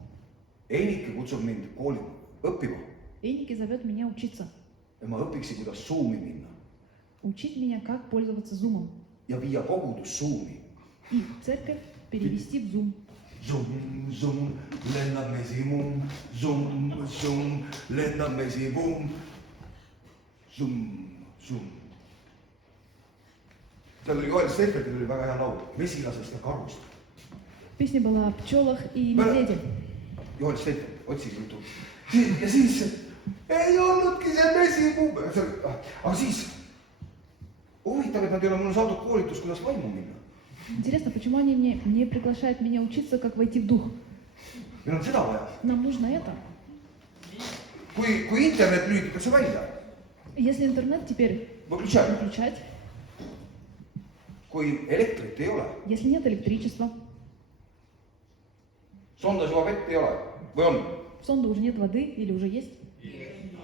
Einike kutsub mind kooli õppima Эники зовет меня учиться. ja ma õpiksin, kuidas Zoomi minna Учить меня, как пользоваться Zoom. ja viia kogudus Zoomi. И церковь перевести в Zoom. Zoom, zoom, lennab mesimumm, zoom, zoom, lennab mesimumm, zoom, zoom. seal oli Joel Steinfeldil oli väga hea laul, mesilasest ja karust. Песня была о пчелах и медведе. Joel Steinfeld, otsige jutu. ja siis ei olnudki see mesimumm, aga siis huvitav, et nad ei ole mulle saadud koolitus, kuidas vaimu minna. Интересно, почему они не приглашают меня учиться, как войти в дух? meil on seda vaja. Нам нужно это. kui internet lülitatakse välja, Если интернет теперь выключать, выключать, kui elektrit ei ole, если нет электричества, sondas juba vett ei ole või on? в сонде уже нет воды или уже есть,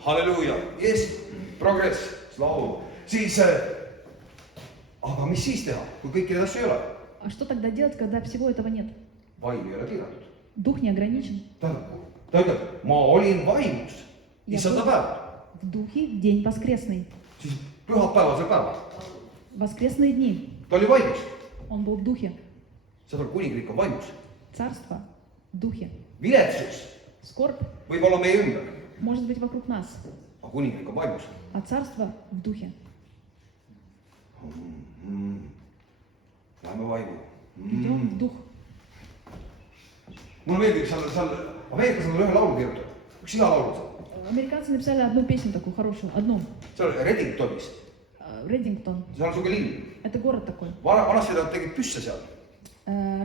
halleluuja, yes, progress, slava, siis aga mis siis teha, kui kõiki neid asju ei ole? а что тогда делать, когда всего этого нет? vaim ei ole piiratud. Дух не ограничен. ta ütleb, ma olin vaimus issanda päeval, В духе в день воскресный. siis pühapäevasel päeval Воскресные дни. ta oli vaimus. Он был в духе. saad aru, kuningriik on vaimus. Царство в духе. viletsus Скорбь võib olla meie ümber, может быть вокруг нас, aga kuningriik on vaimus. а царство в духе. Läheme vaimu. Идем в дух. mulle meeldib seal Ameerikas on ühe laulu kirjutatud, üks hea laul seal. Американцы написали одну песню такую хорошую, одну. seal Reddingtonis Реддингтон. seal on siuke linn . Это город такой. vanasti nad tegid püsse seal ,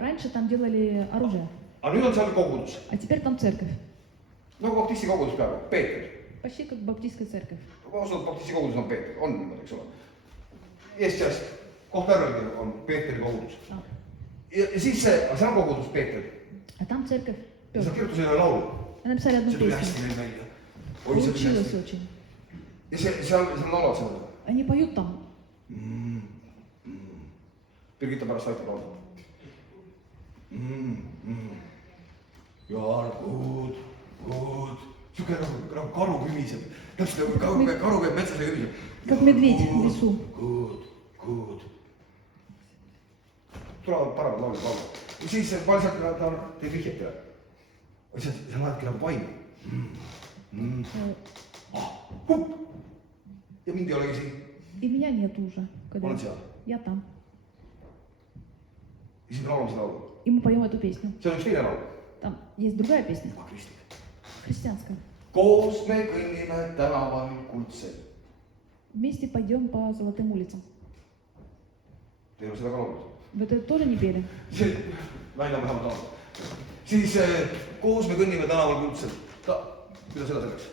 Раньше там делали оружие, aga nüüd on seal kogudus , а теперь там церковь. nagu baptisti kogudus praegu , Peeter . Почти как баптистская церковь. ma usun , et baptisti kogudus on Peeter , on niimoodi , eks ole . Eestis Kohtla-Järvelgi on Peeteri kogudus . А, ja siis see on kogudus Peeter . а там церковь ja sa Петр. kirjutasid ühe laulu , Они написали одну see tuli песню. hästi neil välja . oi , see tuli Получилось hästi . очень. ja seal laulavad seda . Они поют там. Birgitta pärast aitab laulda . You are good , good . siuke nagu karu kümiseb , täpselt nagu karu käib metsas ja kümiseb . Как медведь в лесу. Good , good . tulevad paremad laulud laulda . ja siis ma lihtsalt , ta teeb vihjet teile . lihtsalt sa lähedki nagu vaimu . ja mind ei olegi siin , И меня нет уже. ma olen seal . Я там. ja siis me laulame seda laulu . И мы поем эту песню. see on üks teine laul , Там есть другая песня, juba kristlik . христианская. koos me kõnnime tänaval kuldsel . Вместе пойдем по золотым улицам. Te ei ole seda ka laulnud ? Вы это тоже не pели? see , Väino vähemalt laulab . siis koos me kõnnime tänaval kuldsel . kuidas seda selleks ?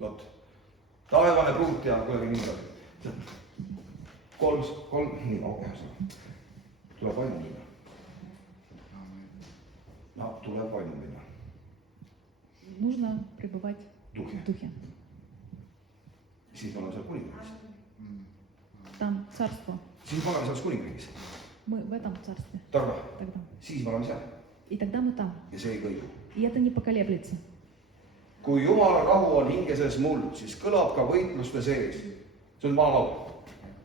vot , taevane pruut ja kuidagi nii . kolm , nii , ühesõnaga . tuleb vaimu minna . no tuleb vaimu minna . Нужно пребывать Духе. в духе. siis me oleme seal kuningriigis . Там царство. siis me oleme selles kuningriigis . Мы в этом царстве targa , тогда. siis me oleme seal И тогда мы там. ja see ei kõigu . И это не поколеблется. kui Jumala rahu on hinge sees mul , siis kõlab ka võitluste sees . see on vana laul .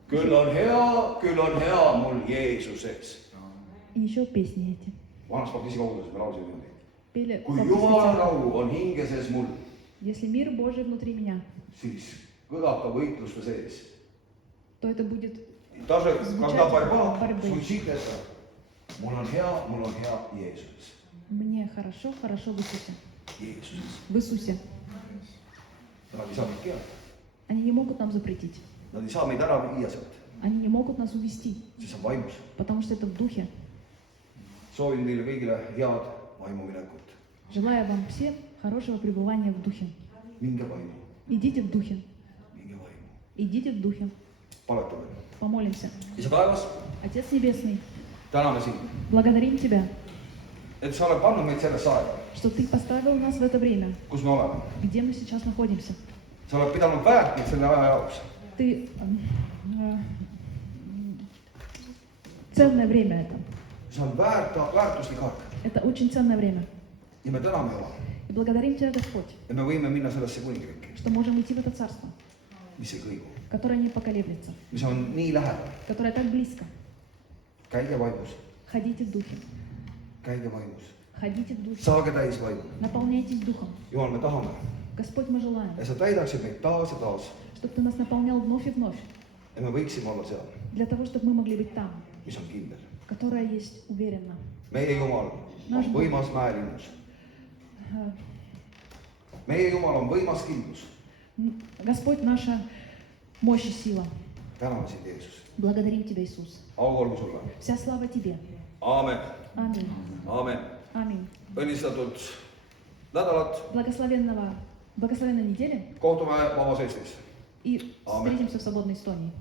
küll on hea mul Jeesuses . И еще песни эти. vanas baptisti koguduses me laulsime niimoodi . Пели kui баптисты Jumala церкви. rahu on hinge sees mul , Если мир Божий внутри меня, siis kõlab ka võitluste sees . то это будет Даже когда борьба борьбы. звучит это , mul on hea Jeesuses . мне хорошо в Иисусе. Jeesuses . В Иисусе. Nad ei saa meid keelata , Они не могут нам запретить. nad ei saa meid ära viia sealt , Они не могут нас увести, see on vaimus . потому что это в духе. soovin teile kõigile head vaimuminekut . Желаю вам всем хорошего пребывания в духе. minge vaimu , Идите в духе. minge vaimu . Идите в духе. paletame . Помолимся. isa taevas , Отец Небесный, täname sind , благодарим Тебя, et sa oled pannud meid sellesse aega , что Ты поставил нас в это время, kus me oleme . где мы сейчас находимся. sa oled pidanud väärt meid selle aja jaoks . Ты ценное время это. see on väärtuslik aeg Это очень ценное время. ja me täname Jumal , И благодарим Тебя, Господь, et me võime minna sellesse kuningriiki , что можем идти в это царство, mis ei kõigu , которое не поколеблется, mis on nii lähedal . которое так близко. käige vaimus , Ходите в духе. käige vaimus , Ходите в духе. saage täis vaimu . Наполняйтесь духом. Jumal , me tahame , Господь, мы желаем, et sa täidaksid meid taas ja taas , чтобы Ты нас наполнял вновь и вновь, et me võiksime olla seal , для того, чтобы мы могли быть там, mis on kindel . которое есть уверенно. meie Jumal on võimas mäelinnus , meie Jumal on võimas kindlus . Господь, наша мощь и сила. täname sind , Jeesus . Благодарим Тебя, Иисус. au olgu sulle . Вся слава Тебе. aamen , Аминь. aamen . Аминь. õnnistatud nädalat , Благословенной недели kohtume vabas Eestis . и Аминь. встретимся в свободной Эстонии.